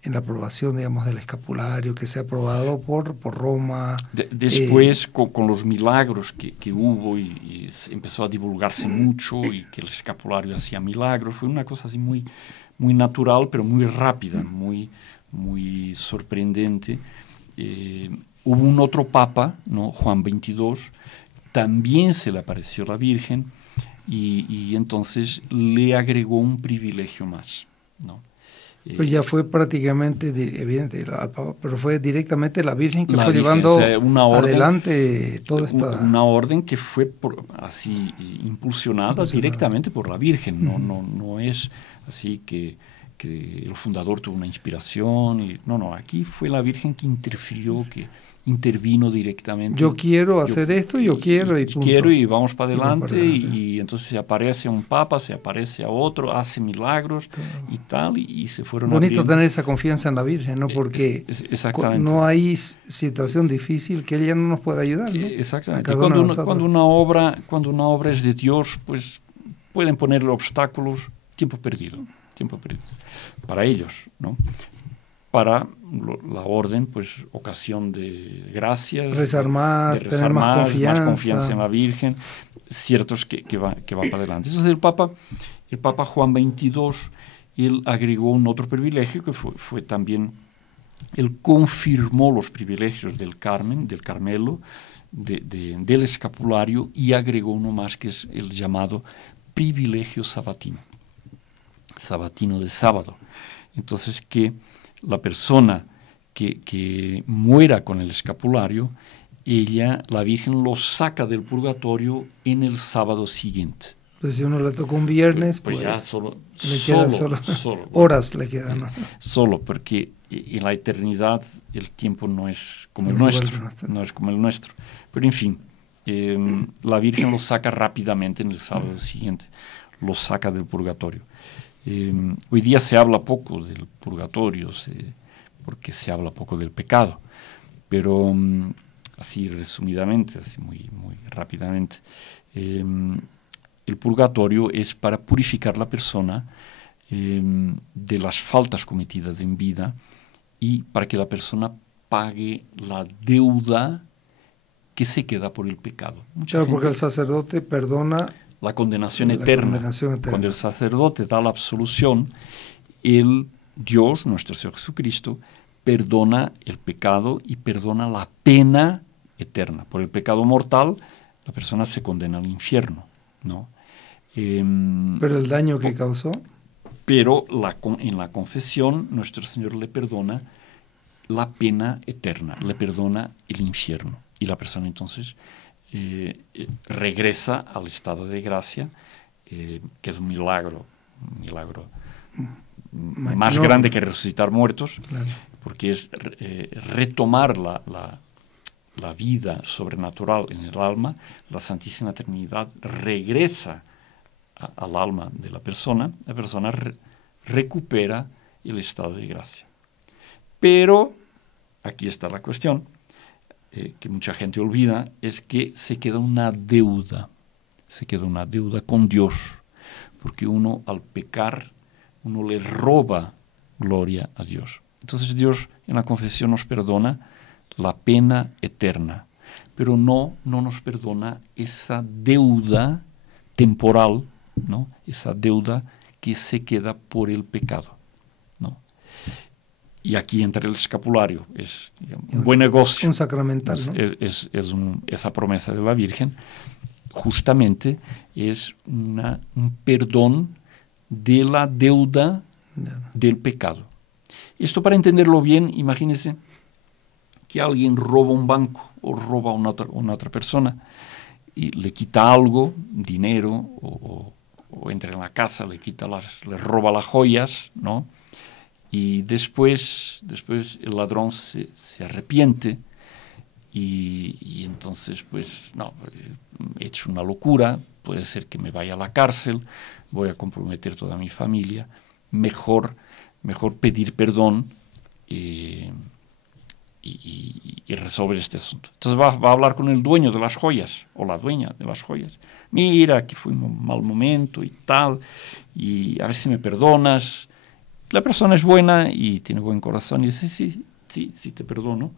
la aprobación, digamos, del escapulario, que se ha aprobado por Roma? Después, con los milagros que hubo y empezó a divulgarse mucho, y que el escapulario hacía milagros, fue una cosa así muy, muy natural, pero muy rápida, muy, muy sorprendente. Hubo un otro papa, ¿no?, Juan XXII, también se le apareció la Virgen y entonces le agregó un privilegio más, ¿no? Pues ya fue prácticamente, evidente, al Papa, pero fue directamente la Virgen que fue llevando, o sea, adelante toda esta... Una orden que fue así impulsionada directamente por la Virgen, no es así que el fundador tuvo una inspiración. No, aquí fue la Virgen que interfirió, que intervino directamente. Yo quiero hacer esto, yo quiero y punto. Quiero y vamos para adelante, y entonces se aparece un papa, se aparece a otro, hace milagros y tal, y se fueron bonito abriendo. Tener esa confianza en la Virgen, ¿no? Porque no hay situación difícil que ella no nos pueda ayudar, ¿no? Exactamente. Cuando una obra es de Dios, pues pueden ponerle obstáculos, tiempo perdido para ellos, ¿no? Para la orden, pues ocasión de gracias, rezar más, tener más confianza en la Virgen, ciertos que va para adelante. Entonces el Papa Juan XXII, él agregó un otro privilegio que fue también, él confirmó los privilegios del Carmen, del Carmelo, del escapulario, y agregó uno más, que es el llamado privilegio sabatino de sábado. Entonces, que la persona que muera con el escapulario, la Virgen lo saca del purgatorio en el sábado siguiente. Pues si uno le toca un viernes, pues ya solo horas le quedan, ¿no? Solo, porque en la eternidad el tiempo no es como el nuestro. Pero en fin, la Virgen lo saca rápidamente en el sábado siguiente, lo saca del purgatorio. Hoy día se habla poco del purgatorio, porque se habla poco del pecado, pero así resumidamente, así muy, muy rápidamente, el purgatorio es para purificar la persona de las faltas cometidas en vida, y para que la persona pague la deuda que se queda por el pecado. Claro, porque el sacerdote perdona la condenación eterna. Cuando el sacerdote da la absolución, Dios, nuestro Señor Jesucristo, perdona el pecado y perdona la pena eterna. Por el pecado mortal, la persona se condena al infierno, ¿no? Pero el daño que causó. Pero en la confesión, nuestro Señor le perdona la pena eterna, le perdona el infierno. Y la persona entonces regresa al estado de gracia, que es un milagro milagro más grande que resucitar muertos, Claro. porque es retomar la vida sobrenatural en el alma. La Santísima Trinidad regresa al alma de la persona recupera el estado de gracia. Pero, aquí está la cuestión, que mucha gente olvida, es que se queda una deuda con Dios, porque uno al pecar, uno le roba gloria a Dios. Entonces Dios en la confesión nos perdona la pena eterna, pero no nos perdona esa deuda temporal, ¿no? Esa deuda que se queda por el pecado, ¿no? Y aquí entra el escapulario, es, digamos, un buen negocio. Un sacramental, ¿no? Esa promesa de la Virgen justamente es un perdón de la deuda del pecado. Esto, para entenderlo bien, imagínense que alguien roba un banco o roba a una otra persona y le quita algo, dinero, o entra en la casa, le roba las joyas, ¿no? Y después el ladrón se arrepiente y entonces, pues, no, he hecho una locura, puede ser que me vaya a la cárcel, voy a comprometer toda mi familia, mejor pedir perdón y resolver este asunto. Entonces va a hablar con el dueño de las joyas o la dueña de las joyas. Mira, que fue un mal momento y tal, y a ver si me perdonas. La persona es buena y tiene buen corazón y dice, sí, te perdono.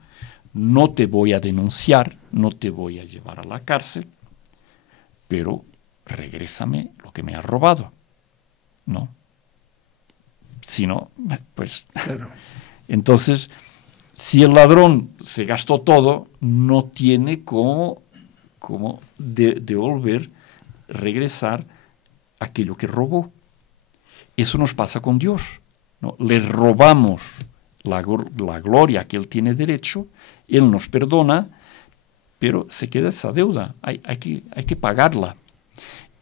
No te voy a denunciar, no te voy a llevar a la cárcel, pero regrésame lo que me has robado, ¿no? Si no, pues... Claro. Entonces, si el ladrón se gastó todo, no tiene cómo devolver, regresar aquello que robó. Eso nos pasa con Dios, ¿no? Le robamos la gloria que Él tiene derecho, Él nos perdona, pero se queda esa deuda, hay que pagarla.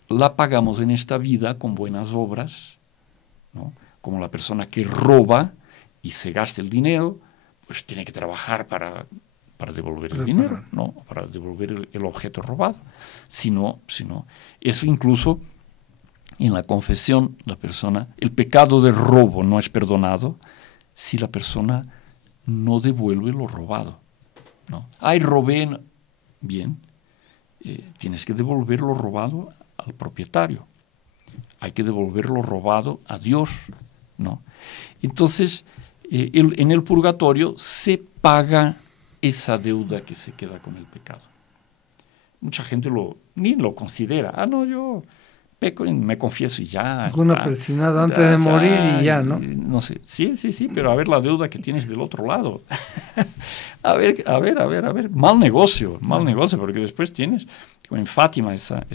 La pagamos en esta vida con buenas obras, ¿no? Como la persona que roba y se gasta el dinero, pues tiene que trabajar para devolver el dinero, ¿no? Para devolver el objeto robado. Si no, eso incluso en la confesión, el pecado de robo no es perdonado si la persona no devuelve lo robado, ¿no? Robé, bien, tienes que devolver lo robado al propietario. Hay que devolver lo robado a Dios, ¿no? Entonces, en el purgatorio se paga esa deuda que se queda con el pecado. Mucha gente ni lo considera. No, yo peco y me confieso y ya. Una persinada antes de morir y ya, ¿no? No sé. Sí, pero a ver la deuda que tienes del otro lado. A ver. Mal negocio, porque después tienes, como en Fátima, esa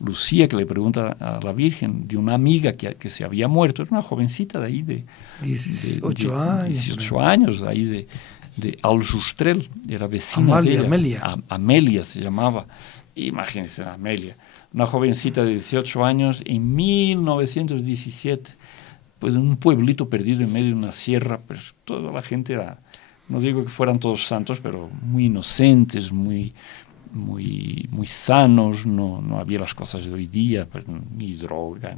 Lucía que le pregunta a la Virgen de una amiga que se había muerto. Era una jovencita de ahí de 18 años. 18 años, de ahí de Aljustrel, era vecina de ella. Amelia se llamaba. Imagínense, Amelia. Una jovencita de 18 años en 1917, pues en un pueblito perdido en medio de una sierra, pues toda la gente era, no digo que fueran todos santos, pero muy inocentes, muy sanos, no había las cosas de hoy día, pues, ni droga,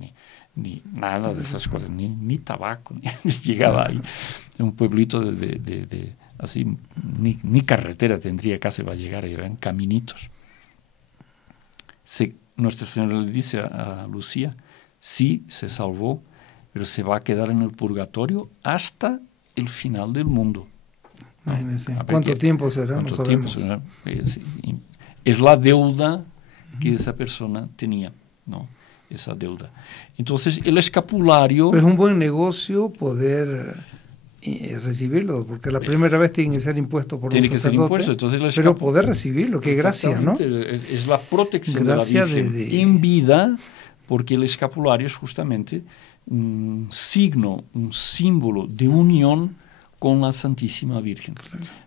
ni nada de esas cosas, ni tabaco, ni llegaba ahí. Un pueblito de así, ni carretera tendría casi para llegar, eran caminitos. Nuestra Señora le dice a Lucía, sí, se salvó, pero se va a quedar en el purgatorio hasta el final del mundo. Imagínense. ¿Cuánto tiempo será? No sabemos. Es la deuda que esa persona tenía, ¿no? Esa deuda. Entonces, el escapulario... Pero es un buen negocio poder recibirlo, porque la primera vez tiene que ser impuesto por un sacerdote, entonces pero poder recibirlo, qué gracia, ¿no? Es la protección gracia de la Virgen en vida, porque el escapulario es justamente un signo, un símbolo de unión con la Santísima Virgen.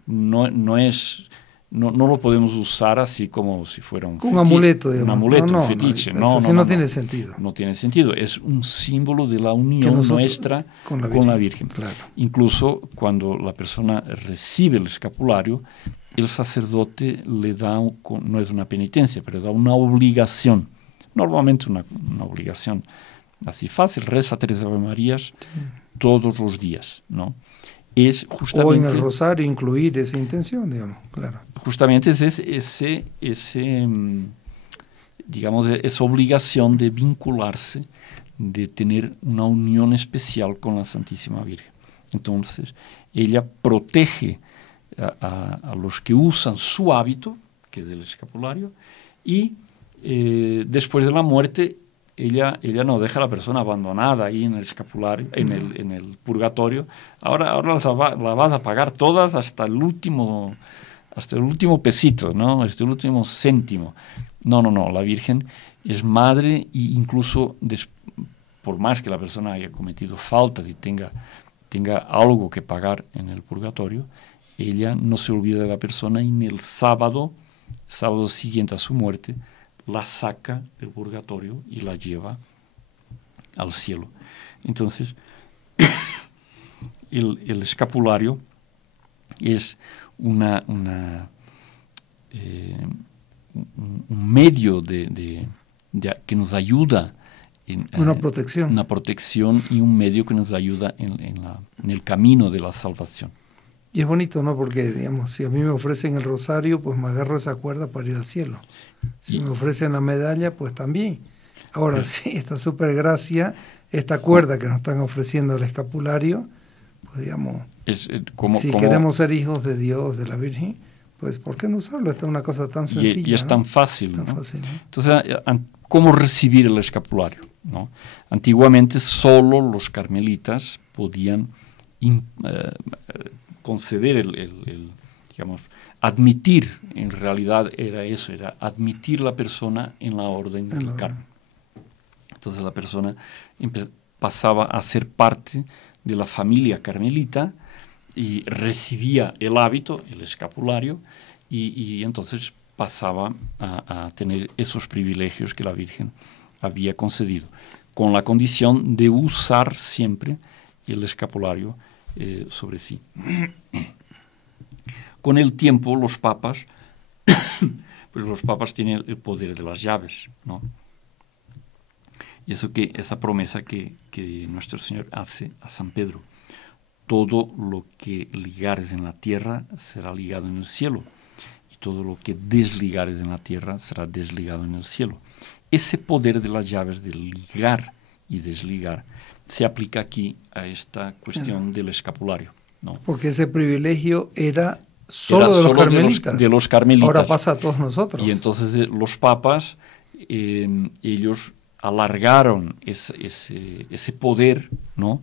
No es no lo podemos usar así como si fuera un amuleto, digamos. Un amuleto, un fetiche. No tiene sentido. No tiene sentido. Es un símbolo de la unión nuestra con la Virgen. Claro. Incluso cuando la persona recibe el escapulario, el sacerdote le da, no es una penitencia, pero da una obligación. Normalmente una obligación así fácil, reza 3 Ave Marías todos los días, ¿no? Es justamente, o en el rosario incluir esa intención, digamos, claro. Justamente es digamos, esa obligación de vincularse, de tener una unión especial con la Santísima Virgen. Entonces, ella protege a los que usan su hábito, que es el escapulario, y después de la muerte, ella no deja a la persona abandonada ahí en el escapulario, en el purgatorio. Ahora la vas a pagar todas hasta el último pesito, ¿no? Hasta el último céntimo. No, la Virgen es madre, e incluso por más que la persona haya cometido faltas y tenga algo que pagar en el purgatorio, ella no se olvida de la persona, y en el sábado siguiente a su muerte, la saca del purgatorio y la lleva al cielo. Entonces, el escapulario es un medio que nos ayuda en una protección. Una protección, y un medio que nos ayuda en el camino de la salvación. Y es bonito, ¿no? Porque, digamos, si a mí me ofrecen el rosario, pues me agarro esa cuerda para ir al cielo. Si me ofrecen la medalla, pues también. Ahora sí, esta super gracia, esta cuerda que nos están ofreciendo el escapulario, pues digamos, queremos ser hijos de Dios, de la Virgen, pues ¿por qué no usarlo? Esta es una cosa tan sencilla. Y es tan fácil, ¿no? ¿no? Entonces, ¿cómo recibir el escapulario? ¿No? Antiguamente solo los carmelitas podían conceder digamos, admitir, en realidad era admitir la persona en la orden del Carmen. Entonces la persona pasaba a ser parte de la familia carmelita y recibía el hábito, el escapulario, y entonces pasaba a tener esos privilegios que la Virgen había concedido, con la condición de usar siempre el escapulario sobre sí. Con el tiempo los papas tienen el poder de las llaves, ¿no? Y esa promesa que nuestro Señor hace a San Pedro: todo lo que ligares en la tierra será ligado en el cielo, y todo lo que desligares en la tierra será desligado en el cielo. Ese poder de las llaves de ligar y desligar se aplica aquí a esta cuestión del escapulario, ¿no? Porque ese privilegio era solo de los carmelitas. De los carmelitas. Ahora pasa a todos nosotros. Y entonces los papas, ellos alargaron ese poder, ¿no?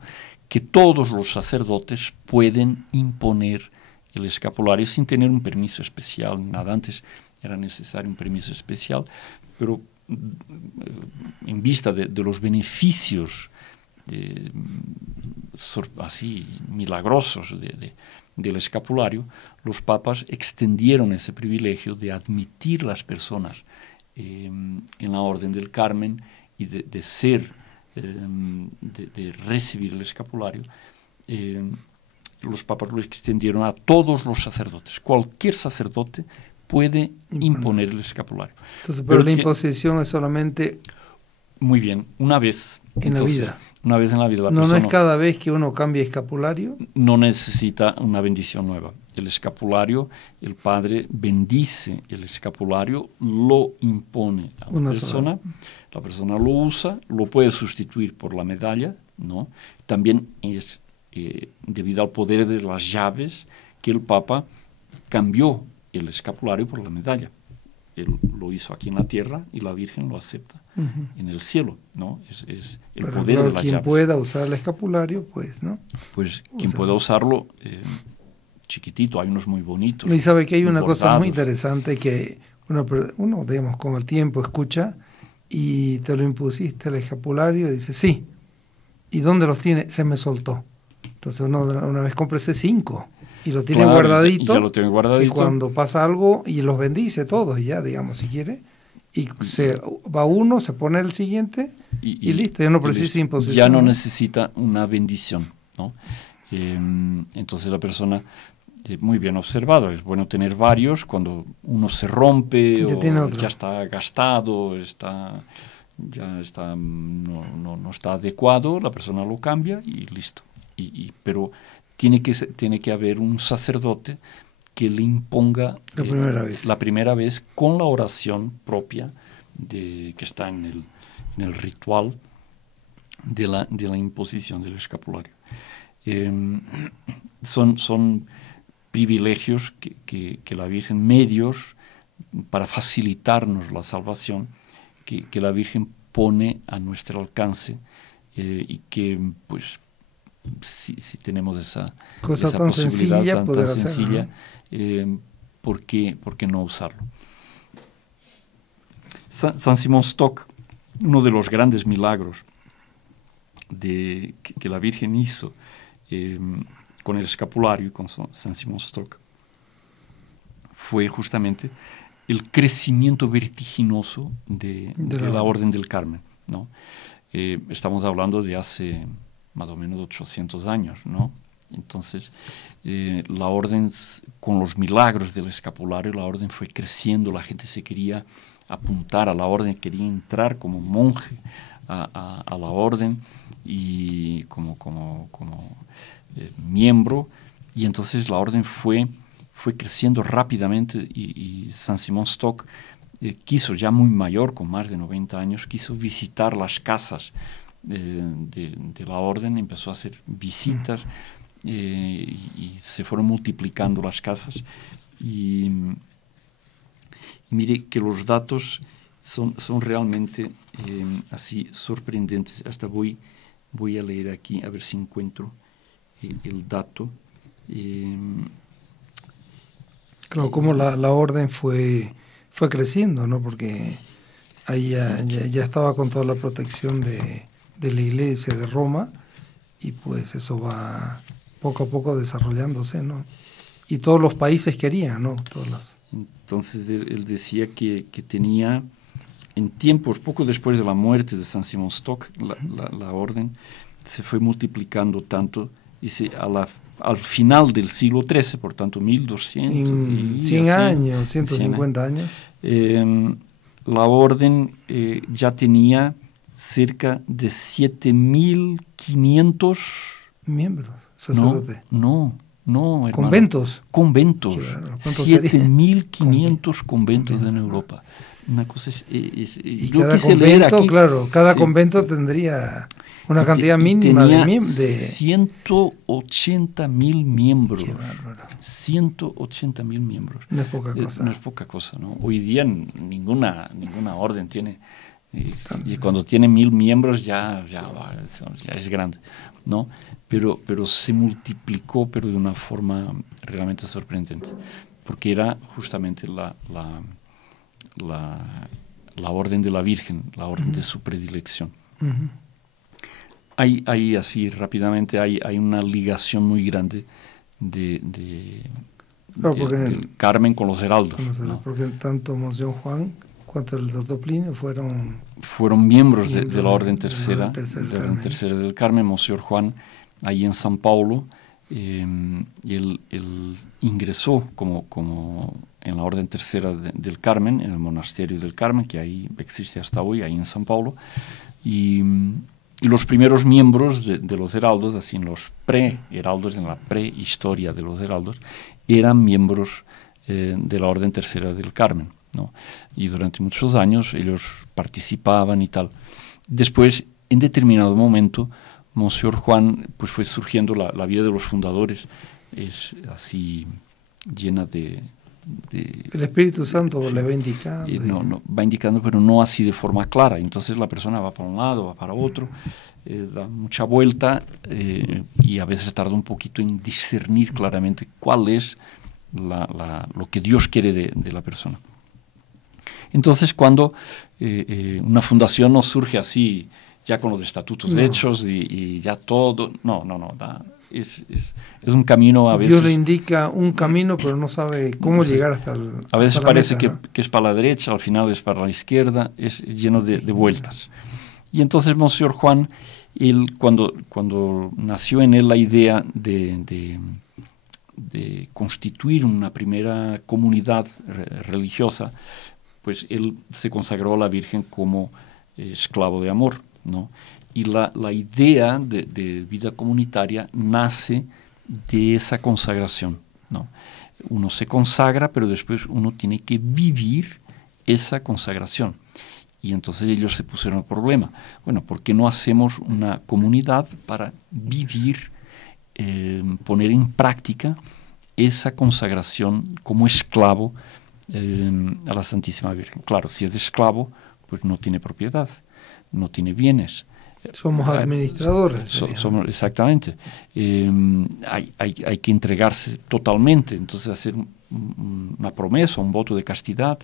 Que todos los sacerdotes pueden imponer el escapulario sin tener un permiso especial, nada. Antes era necesario un permiso especial, pero en vista de los beneficios así milagrosos del escapulario, los papas extendieron ese privilegio de admitir las personas en la Orden del Carmen y de recibir el escapulario. Los papas lo extendieron a todos los sacerdotes. Cualquier sacerdote puede imponer el escapulario. Entonces, pero la imposición es solamente... Muy bien, una vez. En la vida. Una vez en la vida. ¿No es cada vez que uno cambia escapulario? No necesita una bendición nueva. El escapulario, el Padre bendice el escapulario, lo impone a la persona. La persona lo usa, lo puede sustituir por la medalla, ¿no? También es debido al poder de las llaves que el Papa cambió el escapulario por la medalla. Él lo hizo aquí en la tierra y la Virgen lo acepta en el cielo, ¿no? Es el pero poder de las quien llaves. pueda usar el escapulario, pues, ¿no? Pues quien pueda usarlo, chiquitito, hay unos muy bonitos. Y sabe que hay una bordados. cosa muy interesante que uno, digamos, con el tiempo escucha y te lo impusiste el escapulario y dice, sí. ¿Y dónde los tiene? Se me soltó. Entonces uno una vez cómprese 5. Y lo tiene claro, guardadito. Ya lo tiene guardadito. Y cuando pasa algo, y los bendice todos, ya, digamos, si quiere. Y se va uno, se pone el siguiente y listo, ya no precisa imposición. Ya no necesita una bendición, ¿no? Entonces la persona, muy bien observado, es bueno tener varios. Cuando uno se rompe o ya está gastado, no está adecuado, la persona lo cambia y listo. Pero tiene que haber un sacerdote que le imponga la primera vez con la oración propia que está en el ritual de la imposición del escapulario. Son privilegios que la Virgen, medios para facilitarnos la salvación, que la Virgen pone a nuestro alcance, y que pues si tenemos esa tan posibilidad tan sencilla, ¿por qué no usarlo? San Simón Stock, uno de los grandes milagros que la Virgen hizo con el escapulario y con San Simón Stock, fue justamente el crecimiento vertiginoso de la Orden del Carmen, ¿no? Estamos hablando de hace más o menos 800 años, ¿no? Entonces, la orden, con los milagros del escapulario, la orden fue creciendo, la gente se quería apuntar a la orden, quería entrar como monje a la orden y como miembro, y entonces la orden fue creciendo rápidamente, y San Simón Stock quiso, ya muy mayor, con más de 90 años, quiso visitar las casas de la orden, empezó a hacer visitas, y se fueron multiplicando las casas, y mire que los datos son realmente así sorprendentes. Hasta voy a leer aquí, a ver si encuentro el dato. Claro, como la orden fue creciendo, ¿no? Porque ahí ya estaba con toda la protección de la Iglesia de Roma, y pues eso va poco a poco desarrollándose, ¿no? Y todos los países querían, ¿no? Entonces él decía que tenía, en tiempos, poco después de la muerte de San Simón Stock, la orden se fue multiplicando tanto, y al final del siglo XIII, por tanto 1200... 100 años, 150 años. La orden ya tenía cerca de 7.500 miembros, sacerdotes. No, hermano. ¿Conventos? Conventos. 7.500 conventos en Europa. Una cosa y cada convento, aquí, claro, cada convento tendría una cantidad mínima de 180.000 miembros. Qué bárbaro. 180.000 miembros. No es poca cosa. No es poca cosa, ¿no? Hoy día ninguna orden tiene. Y cuando tiene 1.000 miembros ya es grande, ¿no? Pero se multiplicó, pero de una forma realmente sorprendente, porque era justamente la orden de la Virgen, la orden de su predilección. Hay así rápidamente, hay una ligación muy grande del Carmen con los heraldos, ¿no? Porque tanto Monseñor Juan cuanto el doctor Plinio fueron miembros de la Orden Tercera, del Carmen. Monseñor Juan, ahí en San Paulo, él ingresó como en la Orden Tercera del Carmen, en el monasterio del Carmen, que ahí existe hasta hoy, ahí en San Paulo, y los primeros miembros de los heraldos, así en los pre-heraldos, en la prehistoria de los heraldos, eran miembros de la Orden Tercera del Carmen, ¿no? Y durante muchos años ellos participaban y tal. Después, en determinado momento, Monseñor Juan, pues fue surgiendo la vida de los fundadores, es así llena de el Espíritu Santo le va indicando. No, va indicando, pero no así de forma clara. Entonces la persona va para un lado, va para otro, da mucha vuelta, y a veces tarda un poquito en discernir claramente cuál es lo que Dios quiere de la persona. Entonces, cuando una fundación no surge así, ya con los estatutos hechos y ya todo, no, un camino a veces... Dios le indica un camino, pero no sabe cómo llegar hasta el... A veces parece meta, ¿no? que es para la derecha, al final es para la izquierda, es lleno de vueltas. Y entonces Monseñor Juan, él, cuando nació en él la idea de constituir una primera comunidad religiosa, pues él se consagró a la Virgen como esclavo de amor, ¿no? Y la idea de vida comunitaria nace de esa consagración, ¿no? Uno se consagra, pero después uno tiene que vivir esa consagración. Y entonces ellos se pusieron el problema. Bueno, ¿por qué no hacemos una comunidad para vivir, poner en práctica esa consagración como esclavo a la Santísima Virgen? Claro, si es esclavo, pues no tiene propiedad, no tiene bienes. Somos administradores. Somos, exactamente. Hay que entregarse totalmente, entonces hacer una promesa, un voto de castidad,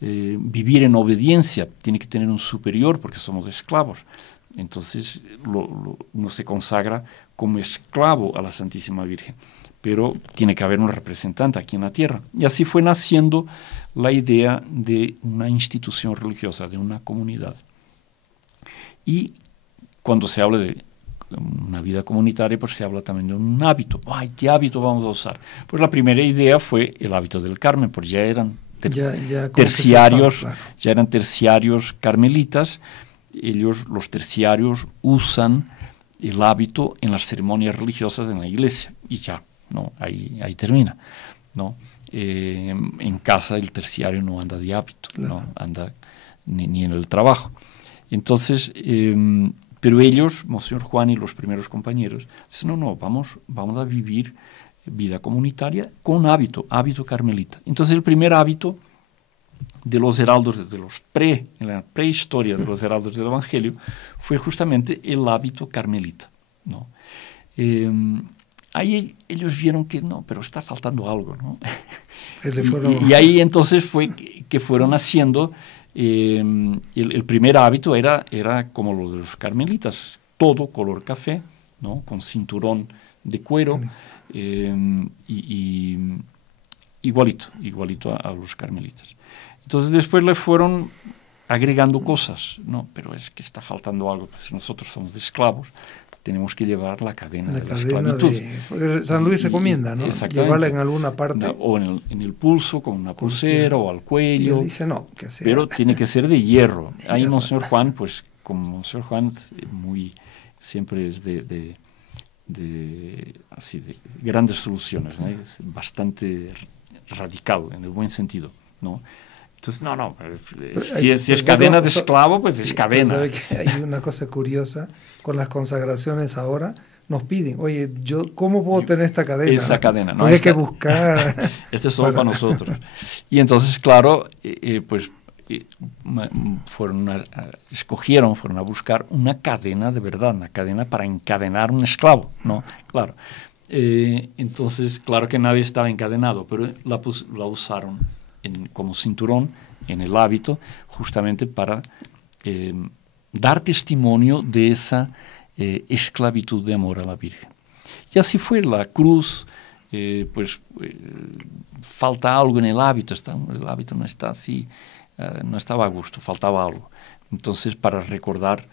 vivir en obediencia, tiene que tener un superior porque somos esclavos. Entonces uno se consagra como esclavo a la Santísima Virgen, pero tiene que haber un representante aquí en la tierra. Y así fue naciendo la idea de una institución religiosa, de una comunidad. Y cuando se habla de una vida comunitaria, pues se habla también de un hábito. ¡Ay, qué hábito vamos a usar! Pues la primera idea fue el hábito del Carmen, pues ya eran terciarios, claro. Ya eran terciarios carmelitas. Ellos, los terciarios, usan el hábito en las ceremonias religiosas en la iglesia y ya, ¿no? Ahí termina, ¿no? En casa el terciario no anda de hábito, claro. No anda ni en el trabajo. Entonces, pero ellos, Monseñor Juan y los primeros compañeros, dicen, no, vamos a vivir vida comunitaria con hábito carmelita. Entonces, el primer hábito de los heraldos, en la prehistoria de los heraldos del Evangelio, fue justamente el hábito carmelita, ¿no? Ahí ellos vieron que no, pero está faltando algo, ¿no? Y ahí entonces fue que fueron haciendo... el primer hábito era como lo de los carmelitas, todo color café, ¿no? Con cinturón de cuero, y igualito a los carmelitas. Entonces después le fueron agregando cosas, ¿no? Pero es que está faltando algo, si nosotros somos esclavos, tenemos que llevar la cadena de la esclavitud. San Luis recomienda, ¿no? Llevarla en alguna parte. O en el pulso, con una pulsera, o al cuello. Y él dice no, que sea. Pero tiene que ser de hierro. Ahí Monseñor Juan, pues, como Monseñor Juan siempre es de grandes soluciones, ¿no? Es bastante radical, en el buen sentido, ¿no? Entonces, si es cadena de esclavo, pues sí, es cadena. ¿Sabe que hay una cosa curiosa con las consagraciones ahora? Nos piden, oye, ¿cómo puedo tener esta cadena? Esa cadena, ¿no? Hay que buscar. Este es solo para nosotros. Y entonces, claro, fueron a buscar una cadena de verdad, una cadena para encadenar un esclavo, ¿no? Claro. Entonces, claro que nadie estaba encadenado, pero la usaron como cinturón en el hábito, justamente para dar testimonio de esa esclavitud de amor a la Virgen. Y así fue la cruz, falta algo en el hábito, el hábito no está así, no estaba a gusto, faltaba algo. Entonces, para recordar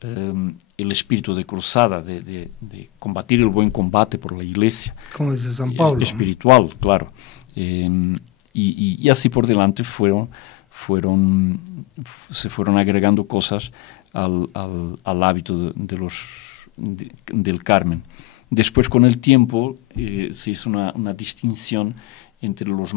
el espíritu de cruzada, de combatir el buen combate por la Iglesia. Como dice San Pablo. Espiritual, claro. Y así por delante se fueron agregando cosas al hábito del Carmen. Después, con el tiempo, se hizo una distinción entre los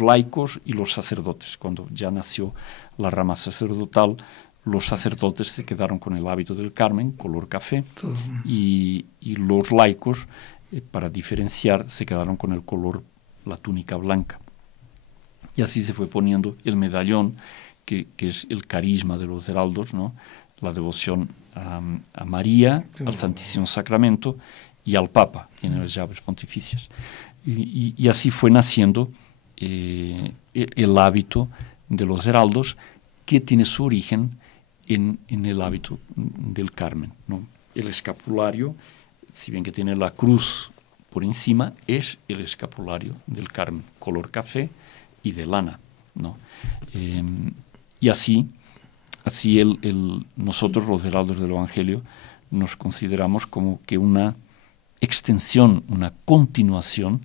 laicos y los sacerdotes. Cuando ya nació la rama sacerdotal, los sacerdotes se quedaron con el hábito del Carmen, color café, y los laicos, para diferenciar, se quedaron con el color, la túnica blanca. Y así se fue poniendo el medallón, que es el carisma de los heraldos, ¿no? La devoción a María, al Santísimo Sacramento y al Papa, tiene las llaves pontificias. Y así fue naciendo el hábito de los heraldos, que tiene su origen en el hábito del Carmen, ¿no? El escapulario si bien que tiene la cruz por encima, es el escapulario del Carmen, color café y de lana, ¿no? Y así nosotros, los heraldos del Evangelio, nos consideramos como que una extensión, una continuación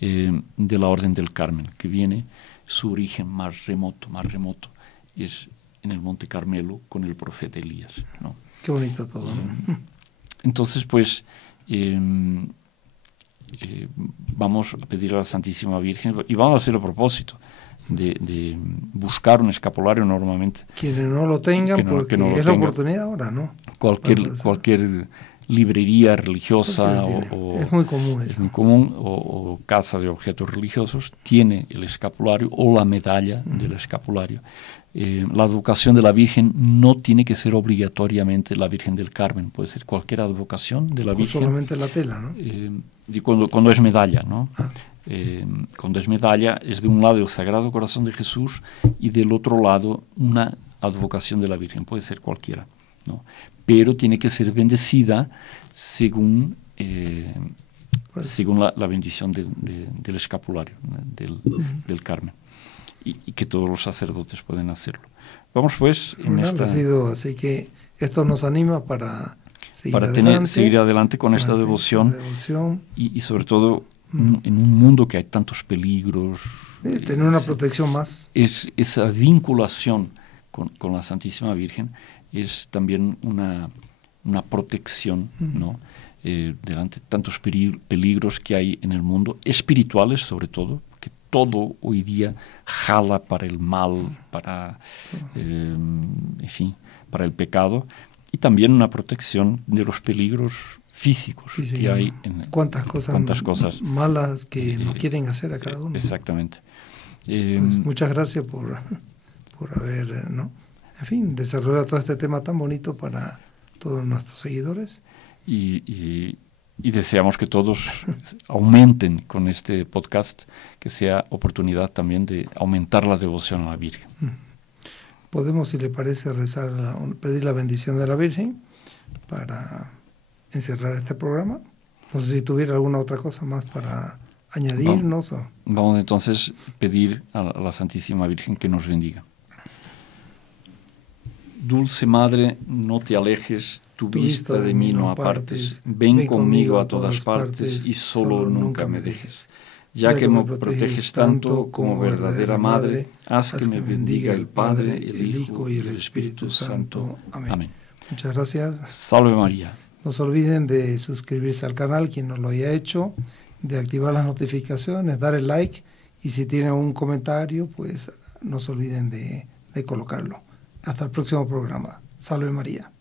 de la Orden del Carmen, que viene, su origen más remoto, es en el Monte Carmelo con el profeta Elías, ¿no? Qué bonito todo, ¿no? Entonces, pues, vamos a pedir a la Santísima Virgen, y vamos a hacer a propósito, de buscar un escapulario normalmente. Quienes no lo tengan, porque no es la oportunidad ahora, ¿no? Cualquier librería religiosa es muy común eso. Es muy común, o casa de objetos religiosos tiene el escapulario o la medalla del escapulario. La advocación de la Virgen no tiene que ser obligatoriamente la Virgen del Carmen, puede ser cualquier advocación de la Virgen. Solamente la tela, ¿no? Cuando es medalla, ¿no? Cuando es medalla, es de un lado el Sagrado Corazón de Jesús y del otro lado una advocación de la Virgen, puede ser cualquiera, ¿no? Pero tiene que ser bendecida según la bendición del escapulario, del Carmen, y que todos los sacerdotes pueden hacerlo. Vamos pues en esta... Así que esto nos anima para seguir adelante con esta devoción. Y sobre todo en un mundo que hay tantos peligros. Tener una protección más. Esa vinculación con la Santísima Virgen es también una protección, ¿no? Delante de tantos peligros que hay en el mundo, espirituales sobre todo, que todo hoy día jala para el mal, para para el pecado, y también una protección de los peligros físicos que hay en cuántas cosas malas que nos quieren hacer a cada uno. Exactamente. Pues muchas gracias por haber, ¿no? Desarrollado todo este tema tan bonito para todos nuestros seguidores. Y deseamos que todos aumenten con este podcast, que sea oportunidad también de aumentar la devoción a la Virgen. Podemos, si le parece, pedir la bendición de la Virgen para encerrar este programa. No sé si tuviera alguna otra cosa más para añadirnos. Vamos entonces a pedir a la Santísima Virgen que nos bendiga. Dulce Madre, no te alejes, tu vista de mí no apartes, ven conmigo a todas partes y solo nunca me dejes. Ya que me proteges tanto como verdadera Madre, haz que me bendiga el Padre, el Hijo y el Espíritu Santo. Amén. Muchas gracias. Salve María. No se olviden de suscribirse al canal, quien no lo haya hecho, de activar las notificaciones, dar el like, y si tienen un comentario, pues no se olviden de colocarlo. Hasta el próximo programa. Salve María.